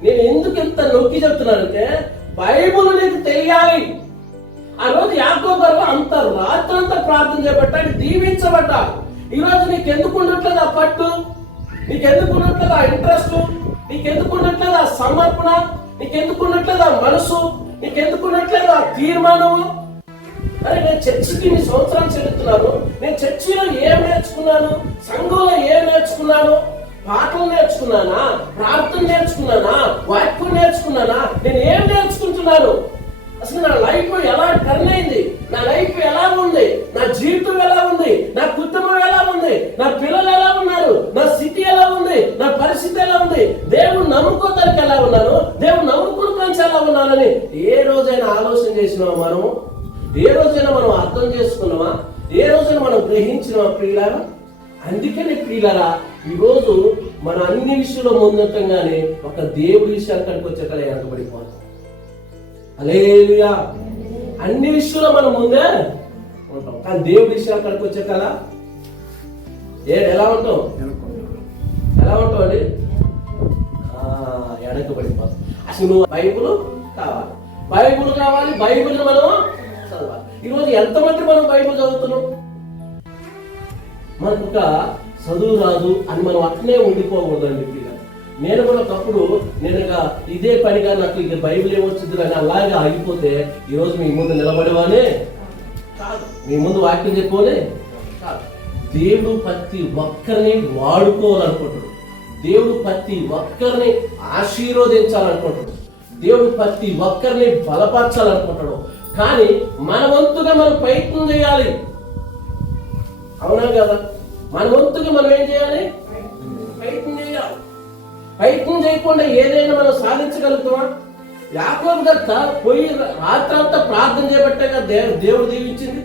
నేను ఎందుకు ఇంత నొక్కి చెప్తున్నానంటే బైబిల్ నీకు తెలియాలి. ఆ రోజు యాకోబు గారు అంత రాత్రంతా ప్రార్థన చేయబట్టాడు, దీవించబడ్డాడు. ఈ రోజు నీకు ఎందుకు ఉండట్లేదు ఆ పట్టు, నీకెందుకు ఉండట్లేదు ఆ ఇంట్రెస్ట్, నీకెందుకు ఉండట్లేదు ఆ సమర్పణ, నీకెందుకు ఉండట్లేదు ఆ మనసు, నీకెందుకు ఉండట్లేదు ఆ తీర్మానము? అరే నేను చర్చికి ఇన్ని సంవత్సరాలు చెల్లుతున్నాను, నేను చర్చిలో ఏం నేర్చుకున్నాను, సంఘంలో ఏం నేర్చుకున్నాను, పాటలు నేర్చుకున్నానా, ప్రార్థన నేర్చుకున్నానా, వాక్యం నేర్చుకున్నానా, నేను ఏం నేర్చుకుంటున్నాను? అసలు నా లైఫ్ ఎలా టర్న్ అయింది, నా లైఫ్ ఎలా ఉంది, నా జీవితం ఎలా ఉంది, నా కుటుంబం ఎలా ఉంది, నా పిల్లలు ఎలా ఉన్నారు, నా స్థితి ఎలా ఉంది, నా పరిస్థితి ఎలా ఉంది, దేవుడు నమ్ముకోదానికి ఎలా ఉన్నాను, దేవుడు నమ్ముకుని ఎలా ఉన్నానని ఏ రోజైనా ఆలోచన చేసినావా మనం? ఏ రోజైనా మనం అర్థం చేసుకున్నామా? ఏ రోజైనా మనం గ్రహించినావా ప్రియులారా? అందుకని ప్రియులారా, ఈరోజు మన అన్ని విషయంలో ముందుంటంగానే ఒక దేవుడి విషయాలు కనుక వచ్చే కల వెనకబడిపోతాం. హల్లెలూయా. అన్ని విషయంలో మనం ముందే ఉంటాం, కానీ దేవుడి విషయాలు కనుక వచ్చే కల ఎలా ఉంటాం? ఎలా ఉంటాం అండి? వెనకబడిపోతాం. అసలు నువ్వు బైబిల్ కావాలి, బైబిల్ కావాలి, బైబిల్ మనం చదవాలి. ఈరోజు ఎంతమంది మనం బైబిల్ చదువుతున్నాం? మనకు ఒక చదువు రాదు అని మనం అట్లనే ఉండిపోకూడదండి. నేను కూడా ఒకప్పుడు నేను ఇదే పనిగా నాకు ఇక బైబిల్ ఏమొచ్చింది అని అలాగే ఆగిపోతే ఈరోజు మీ ముందు నిలబడేవానే కాదు, మీ ముందు వాక్యం చెప్పుకోనే కాదు. దేవుడు ప్రతి ఒక్కరిని వాడుకోవాలనుకుంటాడు, దేవుడు ప్రతి ఒక్కరిని ఆశీర్వదించాలనుకుంటాడు, దేవుడు ప్రతి ఒక్కరిని బలపరచాలనుకుంటాడు. కానీ మన వంతుగా మనం ప్రయత్నం చేయాలి, అవునా కదా? మన వంతుగా మనం ఏం చేయాలి? ప్రయత్నం చేయాలి. ప్రయత్నం చేయకుండా ఏదైనా మనం సాధించగలుగుతామా? యాకోబు గారు పోయి రాత్రంతా ప్రార్థన చేయబట్టే కదా దేవుడు దీవించింది.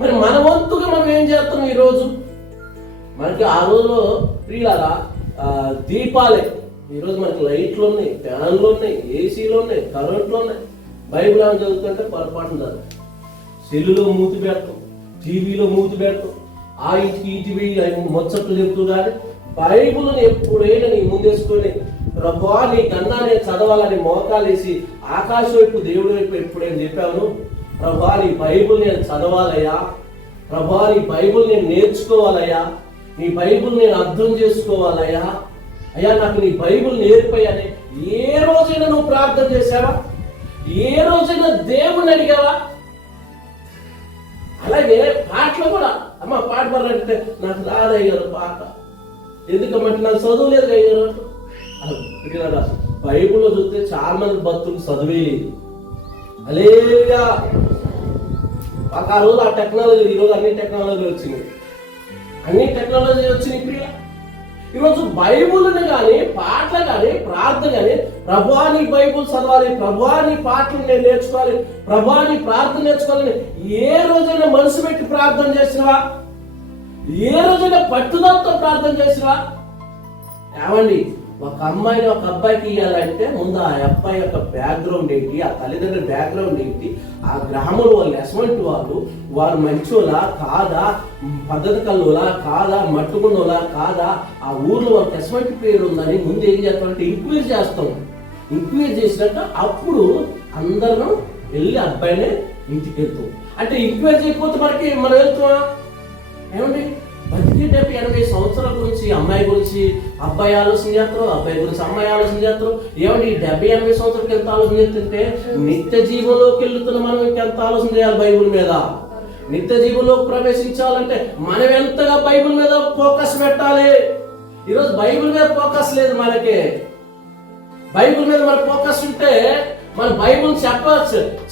మరి మన వంతుగా మనం ఏం చేస్తాం? ఈరోజు మనకి ఆ రోజులో ప్రియులారా దీపాలే, ఈరోజు మనకి లైట్లు ఉన్నాయి, ఫ్యాన్లు ఉన్నాయి, ఏసీలు ఉన్నాయి, కరెంట్లు ఉన్నాయి. బైబిల్ అని చదువుతుంటే పొరపాటు కాదు, సెల్లులో మూతి పెడతాం, టీవీలో మూతి పెడతాం, ఆ ఇంటికి ఇంటివి ముచ్చట్లు చెప్తూ. కానీ బైబిల్ని ఎప్పుడైనా నీ ముందేసుకొని ప్రభువా నీ కన్నా నేను చదవాలని మోకాలు వేసి ఆకాశం వైపు దేవుడి వైపు ఎప్పుడైనా చెప్పాను, ప్రభువా నీ బైబిల్ నేను చదవాలయ్యా, ప్రభువా నీ బైబిల్ నేను నేర్చుకోవాలయ్యా, నీ బైబిల్ నేను అర్థం చేసుకోవాలయ్యా, అయ్యా నాకు నీ బైబిల్ నేర్పయ్యాని ఏ రోజైనా నువ్వు ప్రార్థన చేశావా? ఏ రోజైనా దేవుణ్ణి అడిగావా? అలాగే పాటలు కూడా, అమ్మ పాట పాడాలంటే నాకు రాదయ్యారు పాట, ఎందుకమ్మంటే నాకు చదువు లేదు అయ్యారు. బైబిల్లో చూస్తే చాలా మంది భక్తులు చదువే లేదు. హల్లెలూయా. ఆ రోజు ఆ టెక్నాలజీ, ఈరోజు అన్ని టెక్నాలజీ వచ్చింది, అన్ని టెక్నాలజీ వచ్చినాయి ప్రియ. ఈరోజు బైబుల్ని కానీ పాటలు కానీ ప్రార్థన కానీ ప్రభువా నీ బైబుల్ చదవాలి, ప్రభువా నీ పాటలు నేను నేర్చుకోవాలి, ప్రభువా నీ ప్రార్థన నేర్చుకోవాలని ఏ రోజైనా మనసు పెట్టి ప్రార్థన చేసినవా? ఏ రోజైనా పట్టుదలతో ప్రార్థన చేసినవా? ఏమండి, ఒక అమ్మాయిని ఒక అబ్బాయికి ఇవ్వాలంటే ముందు ఆ అబ్బాయి యొక్క బ్యాక్గ్రౌండ్ ఏంటి, ఆ తల్లిదండ్రుల బ్యాక్గ్రౌండ్ ఏంటి, ఆ గ్రామంలో వాళ్ళు ఎటువంటి వాళ్ళు, వారు మంచోలా కాదా, పద్ధతి కల్లోలా కాదా, మట్టుకున్నోలా కాదా, ఆ ఊర్లో వాళ్ళకి ఎటువంటి పేరు ఉందని ముందు ఏం చేస్తామంటే ఎంక్వైరీ చేస్తాం. ఎంక్వైరీ చేసినాక అప్పుడు అందరం వెళ్ళి అబ్బాయినే ఇంటికి వెళ్తాం. అంటే ఎంక్వైరీ చేయకపోతే మనం వెళ్తామా? ఏమండి, బతికి 70-80 సంవత్సరాల గురించి అమ్మాయి గురించి అబ్బాయి ఆలోచన చేస్తారు, అబ్బాయి గురించి అమ్మాయి ఆలోచన చేస్తారు. ఏమంటే ఈ 70-80 సంవత్సరాలకి ఎంత ఆలోచన చేస్తుంటే నిత్య జీవంలోకి వెళ్తున్న మనం ఇంకెంత ఆలోచన చేయాలి బైబిల్ మీద. నిత్య జీవంలోకి ప్రవేశించాలంటే మనం ఎంతగా బైబిల్ మీద ఫోకస్ పెట్టాలి. ఈరోజు బైబిల్ మీద ఫోకస్ లేదు మనకి. బైబిల్ మీద మన ఫోకస్ ఉంటే మన బైబిల్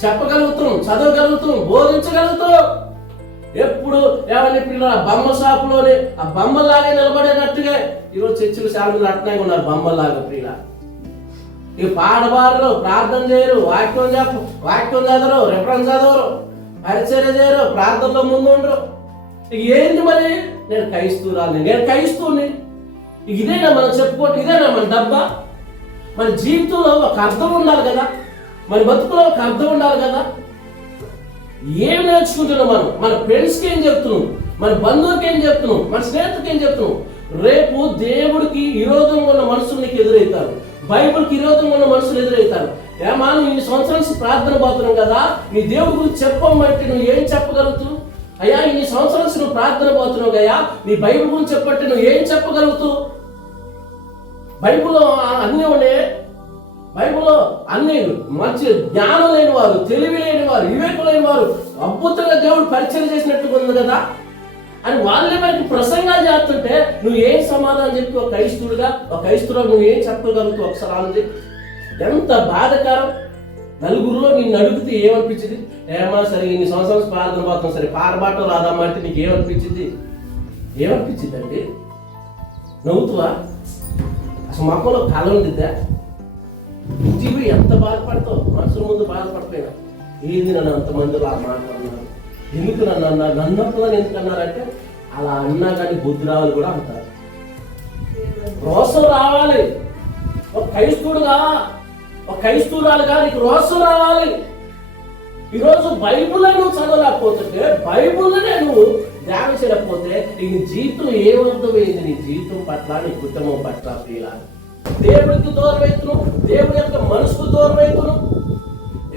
చెప్పగలుగుతాం, చదవగలుగుతాం, బోధించగలుగుతాం. ఎప్పుడు ఏమని పిల్లలు బొమ్మ షాపులోనే ఆ బొమ్మలాగే నిలబడేటట్టుగా ఈరోజు చర్చిలు చాలా మంది అట్నే ఉన్నారు, బొమ్మలాగా ప్రియుల. ఇక పాడబారు, ప్రార్థన చేయరు, వాక్యం చదవరు, రెఫరెన్స్ చదవరు, పరిచర్య చేయరు, ప్రార్థనలో ముందు ఉండరు. ఇక ఏంది మరి? నేను క్రైస్తవుని. ఇదేనా మనం చెప్పుకోవటం? ఇదేనా మన డబ్బా? మన జీవితంలో ఒక అర్థం ఉండాలి కదా, మన బతుకులో ఒక అర్థం ఉండాలి కదా. ఏం నేర్చుకుంటున్నాం మనం? మన ఫ్రెండ్స్కి ఏం చెప్తున్నాం, మన బంధువులకి ఏం చెప్తున్నాం, మన స్నేహితులకి ఏం చెప్తున్నాం? రేపు దేవుడికి విరోధంగా ఉన్న మనుషులు నీకు ఎదురవుతారు, బైబిల్కి విరోధంగా ఉన్న మనుషులు ఎదురవుతారు. మనం ఇన్ని సంవత్సరాల నుంచి ప్రార్థన పోతున్నాం కదా, నీ దేవుడి గురించి చెప్పమంటే నువ్వు ఏం చెప్పగలుగుతావు? అయ్యా ఇన్ని సంవత్సరాల నుంచి నువ్వు ప్రార్థన పోతున్నావు అయ్యా, నీ బైబిల్ గురించి చెప్పంటే నువ్వు ఏం చెప్పగలుగుతావు? బైబిల్లో అన్నీ ఉండే, బైబిల్లో అన్ని మంచి జ్ఞానం లేని వారు, తెలివి లేని వారు, వివేకం లేని వారు అద్భుతంగా దేవుడు పరిచయం చేసినట్టుగా ఉంది కదా అని వాళ్ళే మనకి ప్రసంగాలు చేస్తుంటే నువ్వు ఏం సమాధానం చెప్పి ఒక క్రైస్తువుడు నువ్వు ఏం చెప్పగలుగుతావు? ఒకసారి ఆలోచించి. ఎంత బాధకరం. నలుగురిలో నిన్ను అడిగితే ఏమనిపించింది? ఏమా సరే ఇన్ని సంవత్సరాలు ప్రార్థన పోతాం, సరే పారబాటం రాదమ్మా అంటే నీకు ఏమనిపించింది అండి? నవ్వుతువా? అసలు మొక్కలో కళ ఉందిద్దా? జీవి ఎంత బాధపడతావు? మనుషుల ముందు బాధపడిపోయినా ఏంది నన్ను అంతమంది అలా మాట్లాడుతున్నారు, ఎందుకు నన్ను అన్నారు, నన్నప్పుడు ఎందుకు అన్నారంటే అలా అన్నా కానీ బుద్ధి రావాలి కూడా అంటారు. రోసం రావాలి. ఒక క్రైస్తవురాలుగా నీకు రోసం రావాలి. ఈరోజు బైబుల్ని నువ్వు చదవలేకపోతుంటే, బైబుల్నే నువ్వు ధ్యానం చేయలేకపోతే నీ జీవితం ఏమర్థమైంది? నీ జీవితం పట్ల, నీ కుటుంబం పట్ల ప్రియులా దేవుడికి దూరం అవుతున్నావు, దేవుడి యొక్క మనసుకు దూరం అవుతున్నావు.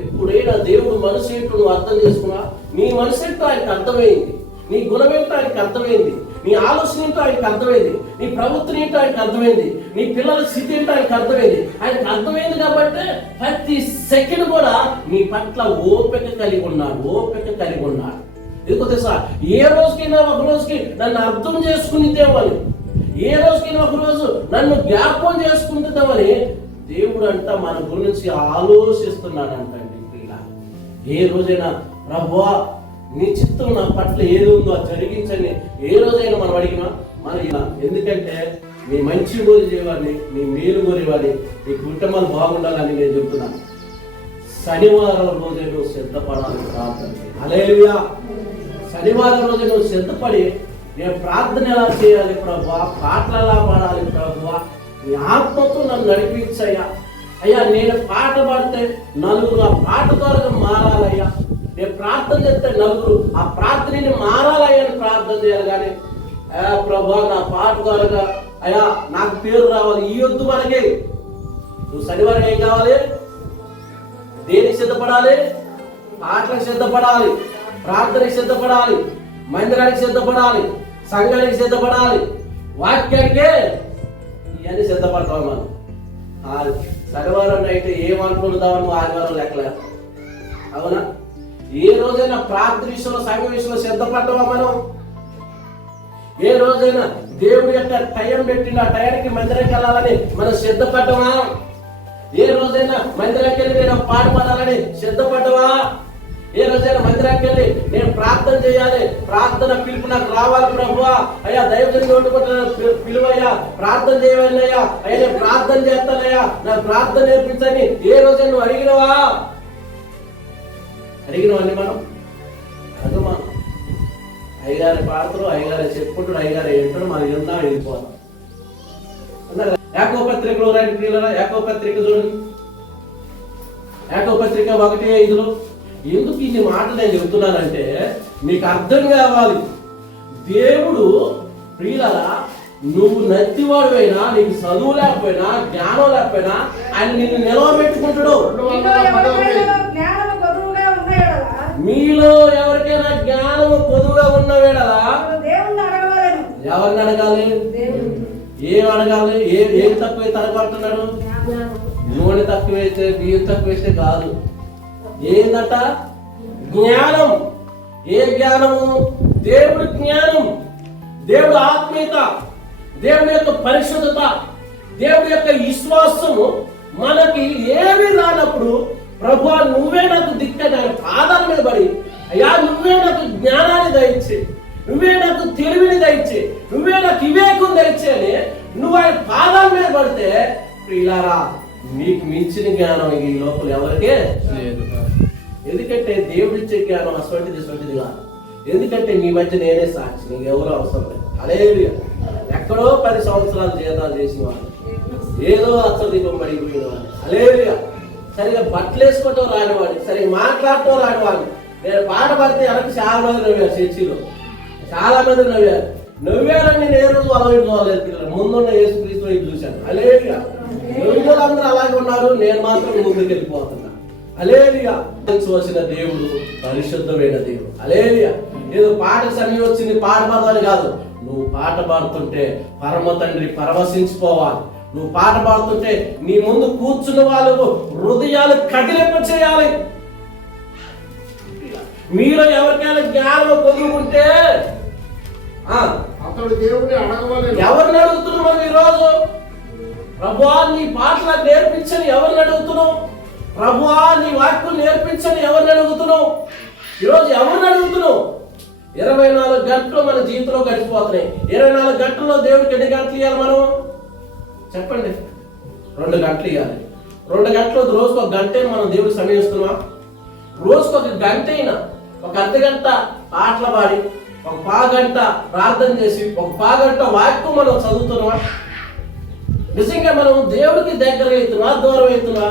ఎప్పుడైనా దేవుడు మనసు ఏంటో నువ్వు అర్థం చేసుకున్నా, నీ మనసు ఏంటో ఆయనకు అర్థమైంది, నీ గుణం ఏంటో ఆయనకు అర్థమైంది, నీ ఆలోచన ఏంటో ఆయనకు అర్థమైంది, నీ ప్రవృత్తి ఏంటో ఆయనకు అర్థమైంది, నీ పిల్లల స్థితి ఏంటో ఆయనకు అర్థమైంది. ఆయనకు అర్థమైంది కాబట్టి ప్రతి సెకండ్ కూడా నీ పట్ల ఓపిక కలిగి ఉన్నాడు. ఎందుకో తెలుసా? ఏ రోజుకైనా ఒక రోజుకి నన్ను అర్థం చేసుకునిద్దామని, ఏ రోజుకైనా ఒక రోజు నన్ను జ్ఞాపకం చేసుకుంటుందామని దేవుడు అంట మన గురించి ఆలోచిస్తున్నాడంటండి. ఏ రోజైనా ప్రభువా నీ చిత్తం నా పట్ల ఏది ఉందో జరిగించని ఏ రోజైనా మనం అడిగినా మన ఎందుకంటే నీ మంచి కోరేవాడిని, నీ మేలు కోరేవాడిని, నీ కుటుంబాలు బాగుండాలని నేను చెప్తున్నాను. శనివారం రోజే నువ్వు సిద్ధపడాలి ప్రార్థనకి. హల్లెలూయా. శనివారం రోజే నువ్వు సిద్ధపడి నేను ప్రార్థన ఎలా చేయాలి ప్రభువా, పాటలు ఎలా పాడాలి ప్రభువా, నీ ఆత్మతో నన్ను నడిపించయ్యా. అయ్యా నేను పాట పాడితే నలుగురు ఆ పాట ద్వారా మారాలయ్యా, నేను ప్రార్థన చేస్తే నలుగురు ఆ ప్రార్థనని మారాలయ్యా అని ప్రార్థన చేయాలి. కానీ ప్రభువా నా పాట ద్వారా అయ్యా నాకు పేరు రావాలి ఈ వద్దు మనకి. నువ్వు శనివారం ఏం కావాలి? దేనికి సిద్ధపడాలి? పాటలకు సిద్ధపడాలి, ప్రార్థనకి సిద్ధపడాలి, మందిరానికి సిద్ధపడాలి, సంఘానికి సిద్ధపడాలి, వాక్యానికే ఇవన్నీ సిద్ధపడతాం మనం. శనివారం అయితే ఏమనుకుందామని ఆదివారం లెక్కలేదు. అవునా? ఏ రోజైనా ప్రార్థన విషయంలో, సంఘ విషయంలో సిద్ధపడ్డామా మనం? ఏ రోజైనా దేవుడి యొక్క టైం పెట్టిన ఆ టైంకి మందిరానికి వెళ్ళాలని మనం సిద్ధపడ్డామా? ఏ రోజైనా మందిరానికి వెళ్ళి నేను పాట పాడాలని సిద్ధపడ్డావా? ఏ రోజైనా మందిరానికి వెళ్ళి నేను ప్రార్థన చేయాలి, ప్రార్థన పిలుపు నాకు రావాలి ప్రభువా, అయ్యా దైవజనుడు పిలువయ్యా, ప్రార్థన చేయవయ్యా, అయ్యా నేను ప్రార్థన చేస్తానయ్యా, నాకు ప్రార్థన నేర్పించని ఏ రోజైనా నువ్వు అడిగినవన్నీ మనం అడుగుమా. అయ్యగారి పాత్రలు అయ్యగారి చెప్పుకుంటాడు, అయ్యగారు ఏంటాడు, మనం విందాం వెళ్ళిపోతాం. యాకోబు పత్రికలో రాని ప్రియులారా, యాకోబు పత్రిక చూడండి, యాకోబు పత్రిక 1:5. ఎందుకు ఇన్ని మాటలు నేను చెబుతున్నానంటే మీకు అర్థం కావాలి. దేవుడు ప్రియులారా నువ్వు నత్తివాడువైనా, నీకు చదువు లేకపోయినా, జ్ఞానం లేకపోయినా ఆయన నిన్ను నిలవబెట్టుకుంటాడు. మీలో ఎవరికైనా జ్ఞానము పొదువుగా ఉన్నవేళ ఎవరిని అడగాలి? ఏం అడగాలి? ఏం తక్కువైతే అడగబడుతున్నాడు? నూనె తక్కువైతే, బియ్యం తక్కువైతే కాదు. ఏందట? జ్ఞానం. ఏ జ్ఞానము? దేవుడి జ్ఞానం, దేవుడి ఆత్మీయత, దేవుడి యొక్క పరిశుద్ధత, దేవుడి యొక్క విశ్వాసము మనకి ఏమి రానప్పుడు ప్రభువా నువ్వే నాకు దిక్కని ఆయన పాదాల మీద పడి, అయ్యా నువ్వే నాకు జ్ఞానాన్ని దయచే, నువ్వే నాకు తెలివిని దయచే, నువ్వే నాకు వివేకం దయచే అని నువ్వు ఆయన పాదాల మీద పడితే ప్రియులారా మీకు మించిన జ్ఞానం ఈ లోపల ఎవరికే లేదు. ఎందుకంటే దేవుడిచ్చే జ్ఞానం అటువంటిది కాదు. ఎందుకంటే మీ మధ్య నేనే సాక్షి, నీకు ఎవరో అవసరం లేదు. హల్లెలూయా. ఎక్కడో 10 సంవత్సరాలు జీతాలు చేసిన వాళ్ళు, ఏదో అచ్చదీపం పడిపోయిన వాళ్ళు, హల్లెలూయా. సరిగా బట్టలు వేసుకోవటం రానివాడు, సరిగా మాట్లాడటం రానివాడు. నేను పాట పడితే వెనక చాలా మంది నవ్వారు, చర్చిలో చాలా మంది నవ్వారని నేను ఏ రోజు అలవాటు ముందున్న యేసుక్రీస్తు వైపు చూశాను. హల్లెలూయా. నవ్వులందరూ అలాగే ఉన్నారు, నేను మాత్రం ముందుకు వెళ్ళిపోతున్నా. హల్లెలూయా. వచ్చిన దేవుడు పరిశుద్ధమైన దేవుడు. హల్లెలూయా. ఏదో పాట సమయం వచ్చింది పాట పాడాలి కాదు, నువ్వు పాట పాడుతుంటే పరమ తండ్రి పరవశించిపోవాలి. నువ్వు పాట పాడుతుంటే నీ ముందు కూర్చున్న వాళ్ళకు హృదయాలు కదిలింప చేయాలి. మీలో ఎవరికైనా జ్ఞానం పొందుకుంటే అతడు దేవుడిని అడగవలేదు. ఎవరిని అడుగుతున్నావు మనం ఈరోజు? ప్రభువా నీ పాటలు నేర్పించని ఎవరిని అడుగుతున్నావు? ప్రభువా నీ వాక్యం నేర్పించని ఎవరిని అడుగుతున్నావు? ఈరోజు ఎవరిని అడుగుతున్నావు? 24 గంటలు మన జీవితంలో గడిచిపోతున్నాయి. 24 గంటల్లో దేవుడికి ఎన్ని గంటలు ఇవ్వాలి మనం? చెప్పండి. 2 గంటలు ఇవ్వాలి. 2 గంటలు రోజుకు 1 గంట మనం దేవుడికి సమయిస్తున్నామా? రోజుకు 1 గంట అయినా, 1 అర్ధ గంట పాటలు పాడి, 1 పావుగంట ప్రార్థన చేసి, 1 పావుగంట వాక్యం మనం చదువుతున్నామా? నిజంగా మనం దేవుడికి దగ్గర అవుతున్నా దూరం అవుతున్నా?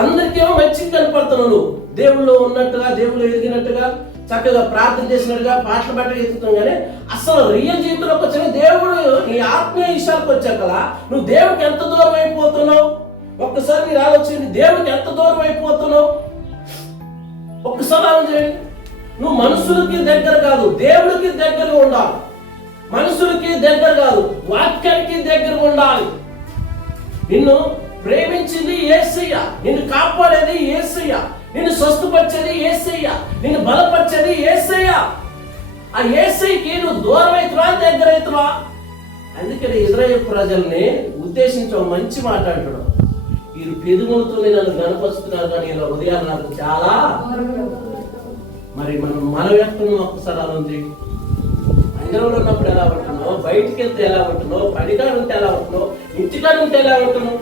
అందరికేమో మంచిగా కనపడుతున్నావు, నువ్వు దేవుళ్ళు ఉన్నట్టుగా, దేవుళ్ళు ఎదిగినట్టుగా, చక్కగా ప్రార్థన చేసినట్టుగా, పాటలు బట్ట ఎత్తుతాం. కానీ అసలు రియల్ జీవితంలోకి వచ్చిన దేవుడు నీ ఆత్మీయ విషయాలకు వచ్చాక కదా నువ్వు దేవుడికి ఎంత దూరం అయిపోతున్నావు? ఒక్కసారి మీరు ఆలోచించండి, దేవుడికి ఎంత దూరం అయిపోతున్నావు? ఒక్కసారి ఆలోచించండి. నువ్వు మనుషులకి దగ్గర కాదు, దేవుడికి దగ్గర ఉండాలి. మనుషులకి దగ్గర కాదు, వాక్యానికి దగ్గర ఉండాలి. నిన్ను ప్రేమించింది యేసయ్య, నిన్ను కాపాడేది యేసయ్య, నిన్ను స్వస్థపరిచేది యేసయ్య, నిన్ను బలపరిచేది యేసయ్య. ఆ యేసయ్యకి నువ్వు దూరం అవుతున్నా దగ్గర అవుతున్నా? అందుకని ఇశ్రాయేలు ప్రజల్ని ఉద్దేశించి మంచి మాట్లాడడం, వీరు పెదవులతోనే నన్ను గణపరుస్తున్నారు కానీ ఇలా హృదయాలు నాకు చాలా. మరి మన వ్యక్తులను ఒక్కసారి అలా ఉంది. మందిరంలో ఉన్నప్పుడు ఎలా ఉంటున్నావు, బయటికి వెళ్తే ఎలా ఉంటున్నావు, పడికాడు ఉంటే ఎలా ఉంటున్నావు, ఇంటికాడ ఉంటే ఎలా ఉంటున్నావు?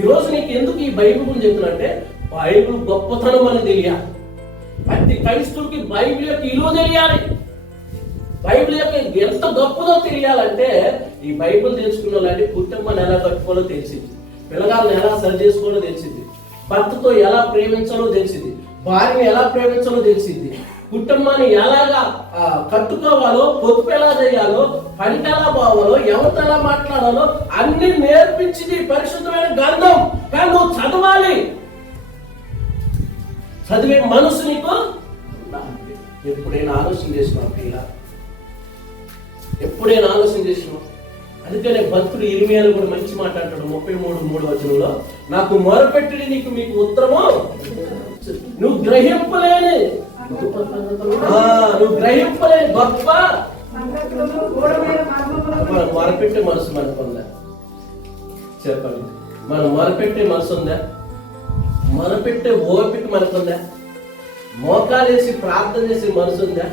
ఈరోజు నీకు ఎందుకు ఈ బైబిల్ గురించి చెప్తున్నా, బైబిల్ గొప్పతనం అని తెలియాలి. ప్రతి క్రైస్తవుడికి బైబిల్ యొక్క విలువ తెలియాలి. బైబిల్ యొక్క ఎంత గొప్పదో తెలియాలంటే ఈ బైబిల్ తెలుసుకున్న వాళ్ళంటే కుటుంబాన్ని ఎలా కట్టుకోవాలో తెలిసింది, పిల్లగాళ్ళని ఎలా సరి చేసుకోవాలో తెలిసింది, భర్తతో ఎలా ప్రేమించాలో తెలిసింది, భార్యని ఎలా ప్రేమించాలో తెలిసింది, కుటుంబాన్ని ఎలాగా కట్టుకోవాలో, పొదుపు ఎలా చేయాలో, పనికి ఎలా పోవాలో, ఎవరితో ఎలా మాట్లాడాలో అన్ని నేర్పించింది పరిశుద్ధమైన గ్రంథం. కానీ నువ్వు చదవాలి, చదివే మనసు నీకు ఎప్పుడైనా ఆలోచన చేసినావు పిల్ల? ఎప్పుడైనా ఆలోచన చేసినావు? అందుకనే భక్తుడు ఇర్మియాను కూడా మంచి మాట అంటాడు 33:3 నాకు మొరపెట్టి నీకు మీకు ఉత్తరము నువ్వు గ్రహింపలేని గొప్ప మనం మొరపెట్టే మనసు మనకు ఉందా? చెప్పండి, మనం మొరపెట్టే మనసు ఉందా? మొరపెట్టే ఓపిక మనకుందా? మోకాలేసి ప్రార్థన చేసే మనసు ఉందా?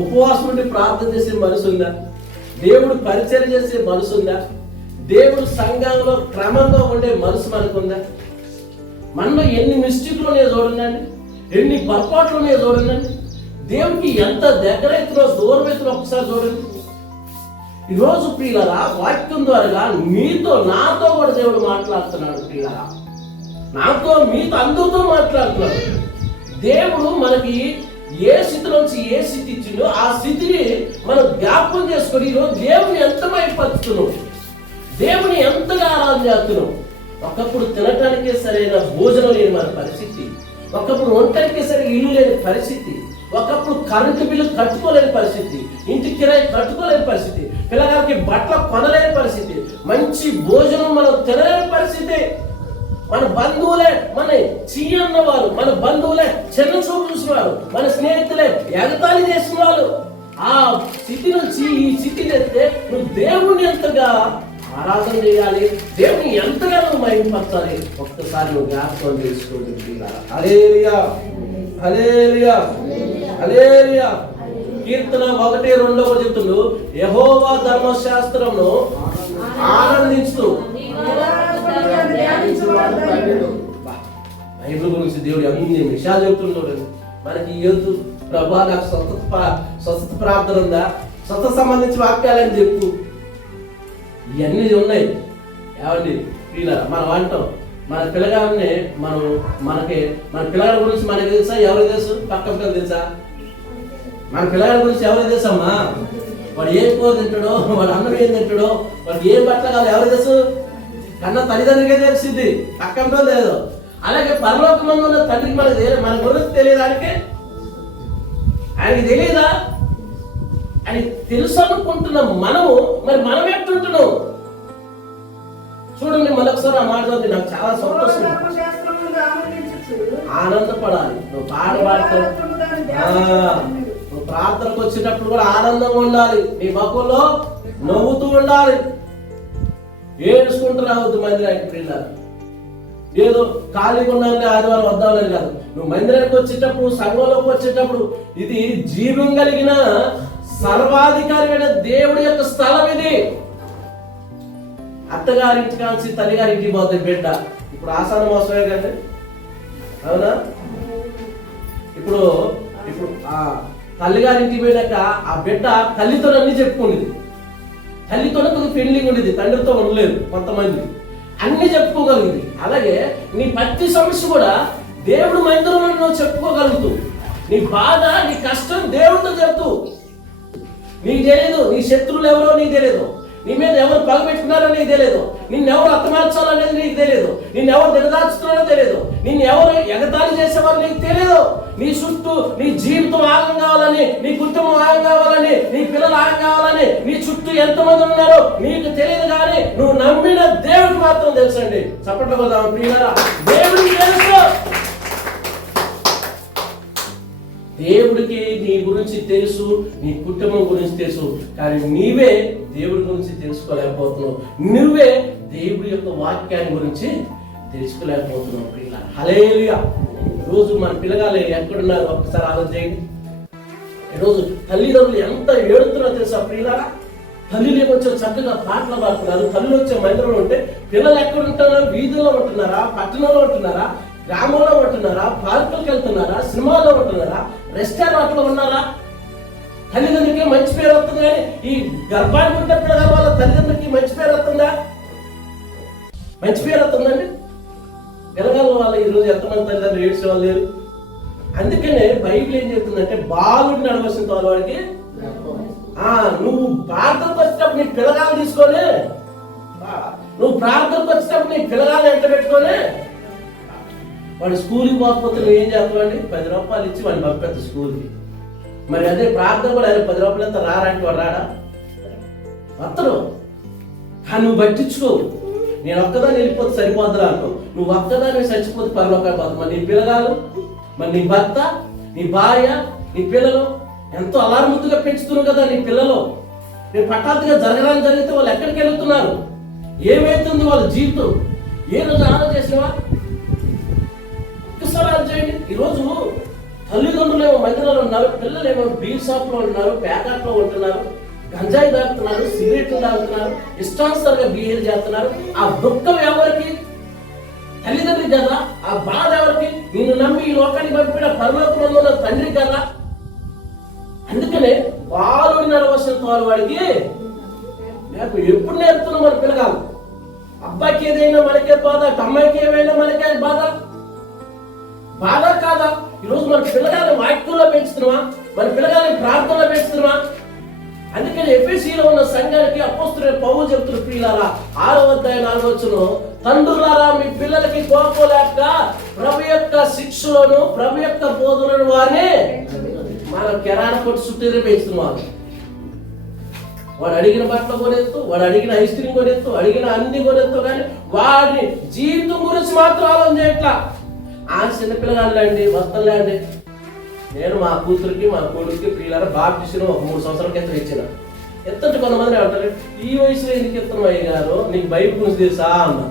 ఉపవాసం ఉండి ప్రార్థన చేసే మనసు ఉందా? దేవుడు పరిచయం చేసే మనసు ఉందా? దేవుడు సంఘంలో క్రమంగా ఉండే మనసు మనకుందా? మనలో ఎన్ని మిస్టేక్లు ఉన్నాయో చూడండి, ఎన్ని పొరపాట్లు ఉన్నాయో చూడండి. దేవుడికి ఎంత దగ్గర అవుతుందో దూరం అవుతుందో ఒకసారి చూడండి. ఈరోజు ప్రియులారా వాక్యం ద్వారా మీతో నాతో కూడా దేవుడు మాట్లాడుతున్నాడు. ప్రియులారా నాతో మీతో అందరితో మాట్లాడుతున్నాడు. దేవుడు మనకి ఏ స్థితి నుంచి ఏ స్థితి ఇచ్చిండో ఆ స్థితిని మనం జ్ఞాపకం చేసుకొని ఈరోజు దేవుని ఎంత మైపరుస్తున్నాం, దేవుని ఎంతగా ఆరాధన చేస్తున్నాం. ఒకప్పుడు తినటానికే సరైన భోజనం లేని మన పరిస్థితి, ఒకప్పుడు ఒంటరికి సరిగ్గా ఇల్లు లేని పరిస్థితి, ఒకప్పుడు కరెంటు బిల్లు కట్టుకోలేని పరిస్థితి, ఇంటి కిరాయి కట్టుకోలేని పరిస్థితి, పిల్లగారికి బట్టలు కొనలేని పరిస్థితి, మంచి భోజనం మనం తినలేని పరిస్థితి. మన బంధువులే మన చీయన్న వారు, మన బంధువులే చిన్న చూపు చూసిన వారు, మన స్నేహితులే ఎగతాళి చేసిన వాళ్ళు. ఆ స్థితి నుంచి ఈ స్థితి తెస్తే నువ్వు దేవుణ్ణి ఎంతగా ఆరాధన చేయాలి, దేవుని ఎంతగా నువ్వు మహిమపరచాలి, ఒక్కసారి నువ్వు జ్ఞాపకం చేసుకోండి. హల్లెలూయా, హల్లెలూయా, హల్లెలూయా. కీర్తన 1:2 చెప్తుండు, యెహోవా ధర్మశాస్త్రమును ఆనందించు. బైబిల్ గురించి దేవుడు అన్ని విషయాలు చెబుతున్నాడు. మనకి ఎదురు ప్రభా నాకు స్వస్థత ప్రార్థన ఉందా, స్వస్థత సంబంధించి వాక్యాలని చెప్పు, ఇవన్నీ ఉన్నాయి. ఏమండి ప్రియులారా, మనం అంటాం మన పిల్లగానే మన పిల్లగాడి గురించి మనకి తెలుసా, ఎవరికి తెలుసు? పక్క తెలుసా? మన పిల్లగాడి గురించి ఎవరికి తెలుసమ్మా? వాడు ఏ కూర తింటాడో, వాడు అన్నం ఏం తింటాడో, వాడు ఏ బట్టలు కాదు ఎవరికి తెలుసు? కన్నా తల్లిదండ్రులకే తెలిసింది, పక్కంతో లేదు. అలాగే పరలోకమందు ఉన్న తండ్రికి మన గురించి తెలియదానికి ఆయనకి తెలియదా? అని తెలుసు అనుకుంటున్నాం మనము. మరి మనం ఎట్టుంటున్నాం చూడండి. మరొకసారి ఆ మాట చదివి నాకు చాలా సంతోషం. ఆనందపడాలి. నువ్వు పాట పాడతావు, నువ్వు ప్రార్థనకు వచ్చేటప్పుడు కూడా ఆనందంగా ఉండాలి. నీ ముఖంలో నవ్వుతూ ఉండాలి. ఏడుచుకుంటూ రావద్దు మందిరానికి. పిల్లలు ఏదో ఖాళీగా ఉన్నానే ఆదివారం వద్దామని కాదు. నువ్వు మందిరానికి వచ్చేటప్పుడు, సంఘంలోకి వచ్చేటప్పుడు, ఇది జీవం కలిగిన సర్వాధికారమైన దేవుడి యొక్క స్థలం. ఇది అత్తగారింటి కాల్సి తల్లిగారింటికి పోతుంది బిడ్డ. ఇప్పుడు ఆసాన మోసమే కదా, అవునా? ఇప్పుడు ఆ తల్లిగారింటికి పోయినాక ఆ బిడ్డ తల్లితో అన్ని చెప్పుకునేది. తల్లితోనే కొద్దిగా పెళ్లింగ్ ఉండేది, తండ్రితో ఉండలేదు. కొంతమంది అన్ని చెప్పుకోగలిగింది. అలాగే నీ ప్రతి సమస్య కూడా దేవుడు మందిరంలో నువ్వు చెప్పుకోగలుగుతూ, నీ బాధ నీ కష్టం దేవుడితో చెప్తూ. నీకు తెలియదు నీ శత్రువులు ఎవరో, నీకు తెలియదు నీ మీద ఎవరు పగబెట్టుకున్నారో నీకు తెలియదు, నిన్నెవరు అత్తమార్చాలనేది నీకు తెలియదు, నిన్నెవరు దిగదార్చుతున్నారో తెలియదు, నిన్ను ఎవరు ఎగతాళి చేసేవారు నీకు తెలియదు. నీ చుట్టూ నీ జీవితం ఆగం కావాలని, నీ కుటుంబం ఆగం కావాలని, నీ పిల్లలు ఆగం కావాలని నీ చుట్టూ ఎంతమంది ఉన్నారో నీకు తెలియదు. కానీ నువ్వు నమ్మిన దేవుడికి మాత్రం తెలుసండి. చప్పట్లు కొడదాం ప్రియులారా, దేవుడికి తెలుసు. దేవుడికి నీ గురించి తెలుసు, నీ కుటుంబం గురించి తెలుసు. కానీ నీవే దేవుడి గురించి తెలుసుకోలేకపోతున్నావు, నువ్వే దేవుడి యొక్క వాక్యాన్ని గురించి తెలుసుకోలేకపోతున్నావు. ప్రియులారా, హల్లెలూయా. ఈరోజు మన పిల్లగాళ్ళు ఎక్కడున్నారు ఒక్కసారి ఆలోచన చేయండి. ఈరోజు తల్లిదండ్రులు ఎంత ఏడుతున్నారో తెలుసా ప్రియులారా? తల్లిని కొంచెం చక్కగా పాటలు పాడుతున్నారు, తల్లి వచ్చే మందిరంలో ఉంటే పిల్లలు ఎక్కడ ఉంటున్నారు? వీధుల్లో ఉంటున్నారా, పట్టణంలో ఉంటున్నారా, గ్రామంలో ఉంటున్నారా, పార్కులకు వెళ్తున్నారా, సినిమాలో ఉంటున్నారా, రెస్టారెంట్లో ఉన్నారా? తల్లిదండ్రులకి మంచి పేరు వస్తుంది. కానీ ఈ గర్భాన్ని ఉంటే పిల్లల వాళ్ళ తల్లిదండ్రులకి మంచి పేరు వస్తుందా? మంచి పేరు వస్తుందండి. పిల్లగాల వాళ్ళ ఈరోజు ఎంతమంది తల్లిదండ్రులు ఏడ్చే వాళ్ళు లేరు. అందుకనే బైబిల్ ఏం చెప్తుందంటే, బాలుడిని అడవలసిన వాడికి నువ్వు ప్రార్థనకు వచ్చేటప్పుడు నీ పిల్లగాలను తీసుకొని, నువ్వు ప్రార్థనకు వచ్చేటప్పుడు నీ పిల్లగాలను ఎంట పెట్టుకొని, వాడు స్కూల్కి పోకపోతే నువ్వు ఏం చేస్తావండి? 10 రూపాయలు ఇచ్చి వాడిని పంపిస్తా స్కూల్కి. మరి అదే ప్రార్థన కూడా 10 రూపాయలు ఎంత రారంటే వాడు రాడా? వస్తాడు. కానీ నువ్వు పట్టించుకోవు. నేను ఒక్కదాన్ని వెళ్ళిపోతే సరిపోద్దురా అంటావు. నువ్వు ఒక్కదాన్ని చచ్చిపోతే పరలోకానికి పోతావు. మరి నీ పిల్లగాలు, మరి నీ భర్త, నీ భార్య, నీ పిల్లలు ఎంతో అలారముద్దుగా పెంచుతున్నారు కదా నీ పిల్లలు. రేపు హఠాత్తుగా జరగడానికి జరిగితే వాళ్ళు ఎక్కడికి వెళ్తున్నారు? ఏమైతుంది వాళ్ళ జీవితం? ఏ రోజు ఆలోచన చేసినవా? ఒక్కసారి ఆలోచన చేయండి. ఈరోజు తల్లిదండ్రులు ఏమో మందిరాలు ఉన్నారు, పిల్లలు ఏమో బీర్ షాప్లో ఉంటున్నారు, ప్యాకెట్లో ఉంటున్నారు, గంజాయి తాగుతున్నారు, సిగరెట్లు తాగుతున్నారు, ఇష్టానుసారంగా బిహేవ్ చేస్తున్నారు. ఆ దుఃఖం ఎవరికి? తల్లిదండ్రులకి కదా. ఆ బాధ ఎవరికి? నిన్ను నమ్మి ఈ లోకానికి పంపిన పరలోకమందు ఉన్న తండ్రికి కదా. అందుకనే బాలుడి నడవలసిన వాడికి ఎప్పుడు నేర్పుతున్నాం మన పిల్లగాలు. అబ్బాయికి ఏదైనా మనకే బాధ, అమ్మాయికి ఏమైనా మనకే బాధ. బాధ కాదా? ఈరోజు మన పిల్లగాలని వాక్యంలో పెంచుతున్నామా? మన పిల్లగాలని ప్రార్థనలో పెంచుతున్నామా? అందుకని ఎఫెసీలో ఉన్న సంఘానికి అపోస్తలుడైన పౌలు చెప్తున్న ప్రియులారా, 6వ అధ్యాయం 4వ వచనం, తండ్రులారా మీ పిల్లలకి కోపం లేక ప్రభు యొక్క శిక్షలోను ప్రభు యొక్క బోధనను వారిని మనం కిరాణా కొట్టు చుట్టూరే పెంచుతున్నాం. వాడు అడిగిన బట్టలు కొనేస్తూ, వాడు అడిగిన ఐస్ క్రీమ్ కొనేస్తూ, అడిగిన అన్ని కొనేస్తూ, కానీ వాడి జీవితం గురించి మాత్రం ఆలోచన చేయట్లా. ఆ చిన్నపిల్లగాళ్ళండి వస్తలేండి. నేను మా కూతురికి మా కొడుకుకి పిల్లల బాప్టిషన్ ఒక 3 సంవత్సరాల క్రితం ఇచ్చిన. ఎత్తంటే కొంతమంది అంటారు, ఈ వయసులో ఎందుకు ఎత్తనం అయ్య గారు, నీకు బైబిల్ గురించి తెలుసా అన్నా.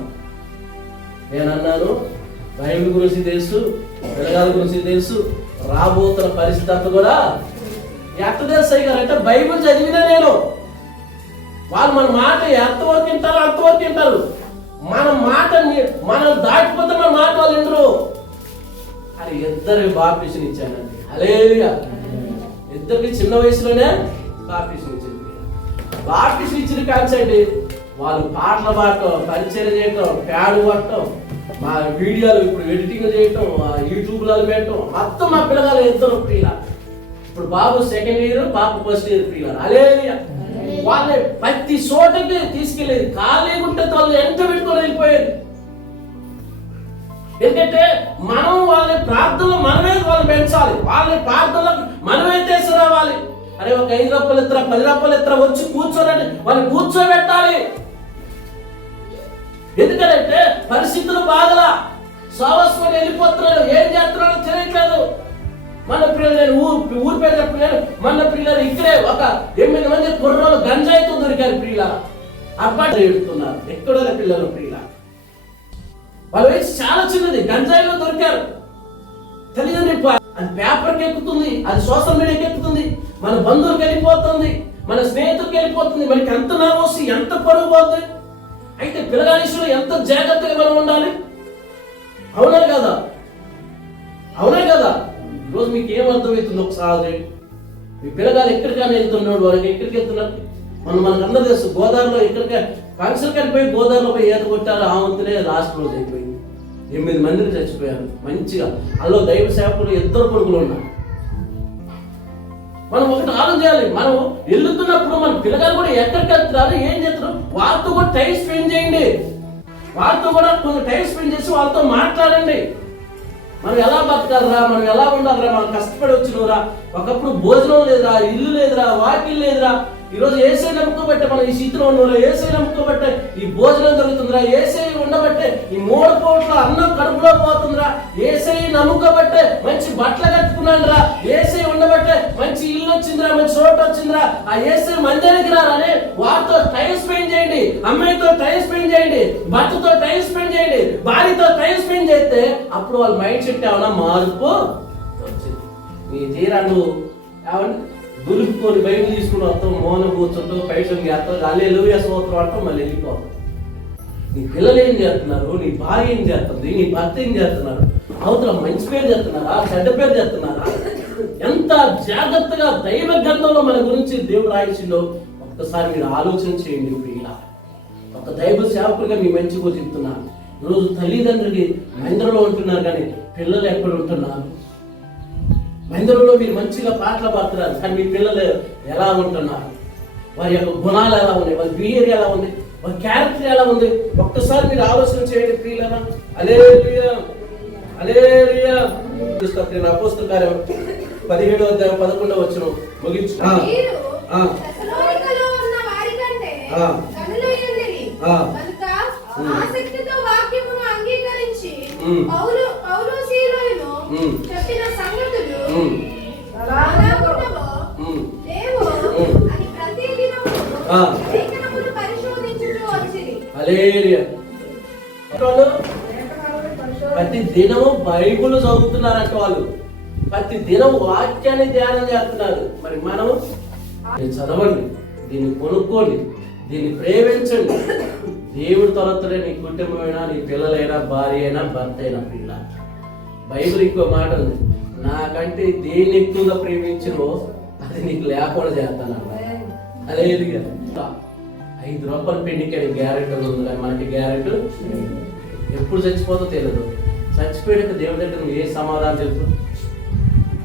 నేను అన్నాను, బైబిల్ గురించి తెలుసు, పిల్లగాల గురించి తెలుసు, రాబోతున్న పరిస్థితి అంతా కూడా ఎట్ట తెలుసు అయ్య గారు అంటే బైబిల్ చదివినా నేను. వాళ్ళు మన మాట ఎంతవరకు వింటారు అంతవరకు వింటారు. మన మాట మనం దాటిపోతే మన మాట వాళ్ళు వింటారు. అది ఇద్దరికి బాప్టిషన్ ఇచ్చానండి. హల్లెలూయా. ఇద్దరికి చిన్న వయసులోనే బాప్టిషన్ ఇచ్చింది. బాప్టిషన్ ఇచ్చిన కాన్సెంట్ వాళ్ళు పాటలు పాడటం, పరిచయం చేయటం, ప్యాడ్ పట్టడం, మా వీడియోలు ఇప్పుడు ఎడిటింగ్ చేయటం, యూట్యూబ్లో పెట్టడం, మొత్తం మా పిల్లగాలు ఇద్దరు ప్రియుల. ఇప్పుడు బాబు 2nd ఇయర్, పాప 1st ఇయర్ ప్రియుల. హల్లెలూయా. వాళ్ళని ప్రతి చోటకి తీసుకెళ్ళేది. ఖాళీ ఉంటే వాళ్ళు ఎంత పెట్టుకొని వెళ్ళిపోయేది. ఎందుకంటే మనం వాళ్ళని ప్రార్థనలో మనమే వాళ్ళు పెంచాలి. వాళ్ళని ప్రార్థనలో మనమే తీసుకురావాలి. అరే ఒక 5 రూపాయలు ఇతర 10 రూపాయలు ఇతర వచ్చి కూర్చోనండి, వాళ్ళని కూర్చోబెట్టాలి. ఎందుకంటే పరిస్థితులు బాగలా, సవస్సుని వెళ్ళిపోతున్నాడు, ఏం చేస్తున్నాడో తెలియట్లేదు. మన పిల్లలు నేను ఊరు పేరు చెప్పలేను. మన పిల్లలు ఇక్కడే ఒక 8 మంది కుర్రోలు గంజాయితో దొరికారు ప్రియుల. అబ్బాయి ఎడుతున్నారు ఎక్కడో పిల్లలు ప్రియుల. వాళ్ళ వయసు చాలా చిన్నది, గంజాయిలో దొరికారు. తెలియదండి, అది పేపర్కి ఎక్కుతుంది, అది సోషల్ మీడియాకి ఎక్కుతుంది, మన బంధువులకు వెళ్ళిపోతుంది, మన స్నేహితులకు వెళ్ళిపోతుంది. మనకి ఎంత నర్వస్, ఎంత పరుగు పోతుంది. అయితే పిల్లగానిషులు ఎంత జాగ్రత్తగా మనం ఉండాలి. అవునా కదా? అవునా కదా? ఈరోజు మీకు ఏం అర్థమవుతుంది ఒకసారి. మీ పిల్లగాలు ఎక్కడికైనా వెళ్తున్నాడు, వాళ్ళకి ఎక్కడికి వెళ్తున్నారు. మనకు అందరూ తెలుసు, గోదావరిలో ఎక్కడికి ఫంక్షన్ కలిపోయి గోదావరిలో పోయి ఈత కొట్టారు. ఆ వంతునే లాస్ట్ రోజు అయిపోయింది. 8 మందిని చచ్చిపోయారు. మంచిగా అందులో దైవ సేవకులు 2 కొడుకులు ఉన్నారు. మనం ఒకటి ఆలోచన చేయాలి. మనం వెళ్తున్నప్పుడు మన పిల్లగాలు కూడా ఎక్కడికి వెళ్తున్నారు, ఏం చేస్తున్నారు, వాళ్ళతో కూడా టైం స్పెండ్ చేయండి. వాళ్ళతో కూడా కొంచెం టైం స్పెండ్ చేసి వాళ్ళతో మాట్లాడండి. మనం ఎలా బతకాలరా, మనం ఎలా ఉండాలరా, మనం కష్టపడి వచ్చినరా. ఒకప్పుడు భోజనం లేదురా, ఇల్లు లేదురా, వాకిల్ లేదురా. ఈరోజు ఏసై నమ్ముకోబట్టే మనం ఈ స్థితిలో ఉన్నారా. ఏసై నమ్ముకోబట్టే ఈ భోజనం దొరుకుతుందిరా. ఏసై ఉండబట్టే ఈ 3 పూట్ల అన్నం కడుపులో పోతుందిరా. ఏసై నమ్ముకోబట్టే మంచి బట్టలు కట్టుకున్నాడురా. ఏసై ఉండబట్టే మంచి ఇల్లు వచ్చిందిరా, మంచి చోటు వచ్చిందిరా. ఆ ఏసై మందిరానికి రాని వారితో టైం స్పెండ్ చేయండి, అమ్మాయితో టైం స్పెండ్ చేయండి, భర్తతో టైం స్పెండ్ చేయండి, భార్యతో టైం స్పెండ్ చేస్తే అప్పుడు వాళ్ళ మైండ్ సెట్ ఏమన్నా మార్పు వచ్చింది. నీ తీరాను ఏమన్నా దులుపుకొని బైబిల్ తీసుకుని వస్తాం, మౌనం కూర్చుంటాం, పైసం చేస్తాం, హల్లెలూయా స్తోత్రం అంటాం, మళ్ళీ వెళ్ళిపోతాం. నీ పిల్లలు ఏం చేస్తున్నారు, నీ భార్య ఏం చేస్తుంది, నీ భర్త ఏం చేస్తున్నారు, అవతల మంచి పేరు చేస్తున్నారా, చెడ్డ పేరు చేస్తున్నారా? ఎంత జాగ్రత్తగా దైవ గ్రంథంలో మన గురించి దేవుడు రాయించిందో ఒక్కసారి మీరు ఆలోచన చేయండి ప్రియులా. ఒక దైవ సేవకుడిగా మీ మంచి కూడా చెప్తున్నాను. ఈరోజు తల్లిదండ్రులకి మహేంద్రలో ఉంటున్నారు, కానీ పిల్లలు ఎక్కడ ఉంటున్నారు? మహేంద్రలో మీరు మంచిగా పాటలు పాడుతున్నారు, కానీ మీ పిల్లలు ఎలా ఉంటున్నారు? వారి యొక్క గుణాలు ఎలా ఉన్నాయి, వారి బిహేవియర్ ఎలా ఉంది, వారి క్యారెక్టర్ ఎలా ఉంది? ఒక్కసారి మీరు ఆలోచన చేయండి ప్రియులారా. హల్లెలూయా, హల్లెలూయా. అపోస్తల కార్యం 17వ అధ్యాయం 11వ వచనం ముగించు. ఆసక్తితో వాక్యమును అంగీకరించి పౌలు సీలలు చెప్పిన సంగతులు లేవు అని ప్రతి దినము లేఖనములు పరిశోధించుచూ వచ్చిరి. హల్లెలూయా. ప్రతి దినము బైబిల్ చదువుతున్నారంట వాళ్ళు. ప్రతి దినం వాక్యాన్ని ధ్యానం చేస్తున్నారు. మరి మనం చదవండి, దీన్ని కొనుక్కోండి, దీన్ని ప్రేమించండి. దేవుడు తొలతలే నీ కుటుంబమైనా, నీ పిల్లలైనా, భార్య అయినా, భర్త అయినా పిల్ల. బైబిల్ ఇంకో మాట ఉంది, నాకంటే దేన్ని ఎక్కువగా ప్రేమించినో అది నీకు లేకుండా చేస్తాను. అదే 5 రూపాయలు పెండికి గ్యారెంటీ ఉంది, కానీ మనకి గ్యారెంటీ ఎప్పుడు చచ్చిపోతో తెలియదు. చచ్చిపోయాక దేవుడి దగ్గర నువ్వు ఏ సమాధానం చెప్తూ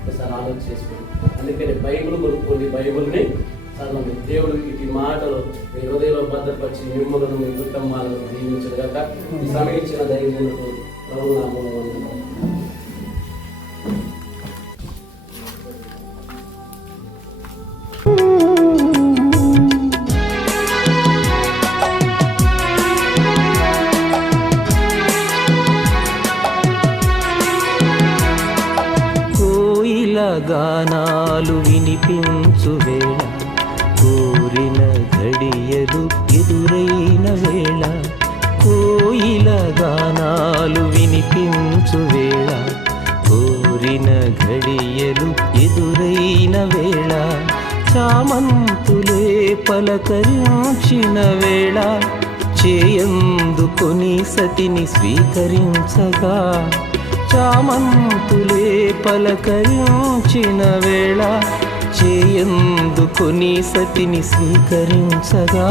ఒకసారి ఆలోచన చేసుకోండి. అందుకని బైబిల్ కొనుక్కోండి, బైబిల్ని చదవండి. దేవుడు ఈ మాటలు మీ హృదయంలో భద్రపరిచి మిమ్మల్ని మీ కుటుంబాలను దీవించడుగాక. ఈ సమయించిన దైవములకు ప్రభు నామములో వందనాలు. కోయిల గానాలు వినిపించు వేళ, కోరిన ఘడియలు ఎదురైన వేళ. కోయిల గానాలు వినిపించు వేళ, కోరిన ఘడియలు ఎదురైన వేళ. చామంతులే పలకరించిన వేళ, చేయందుకొని సతిని స్వీకరించగా. చామంతులే పలకరించిన వేళ, చేయందుకొని సతిని స్వీకరించగా.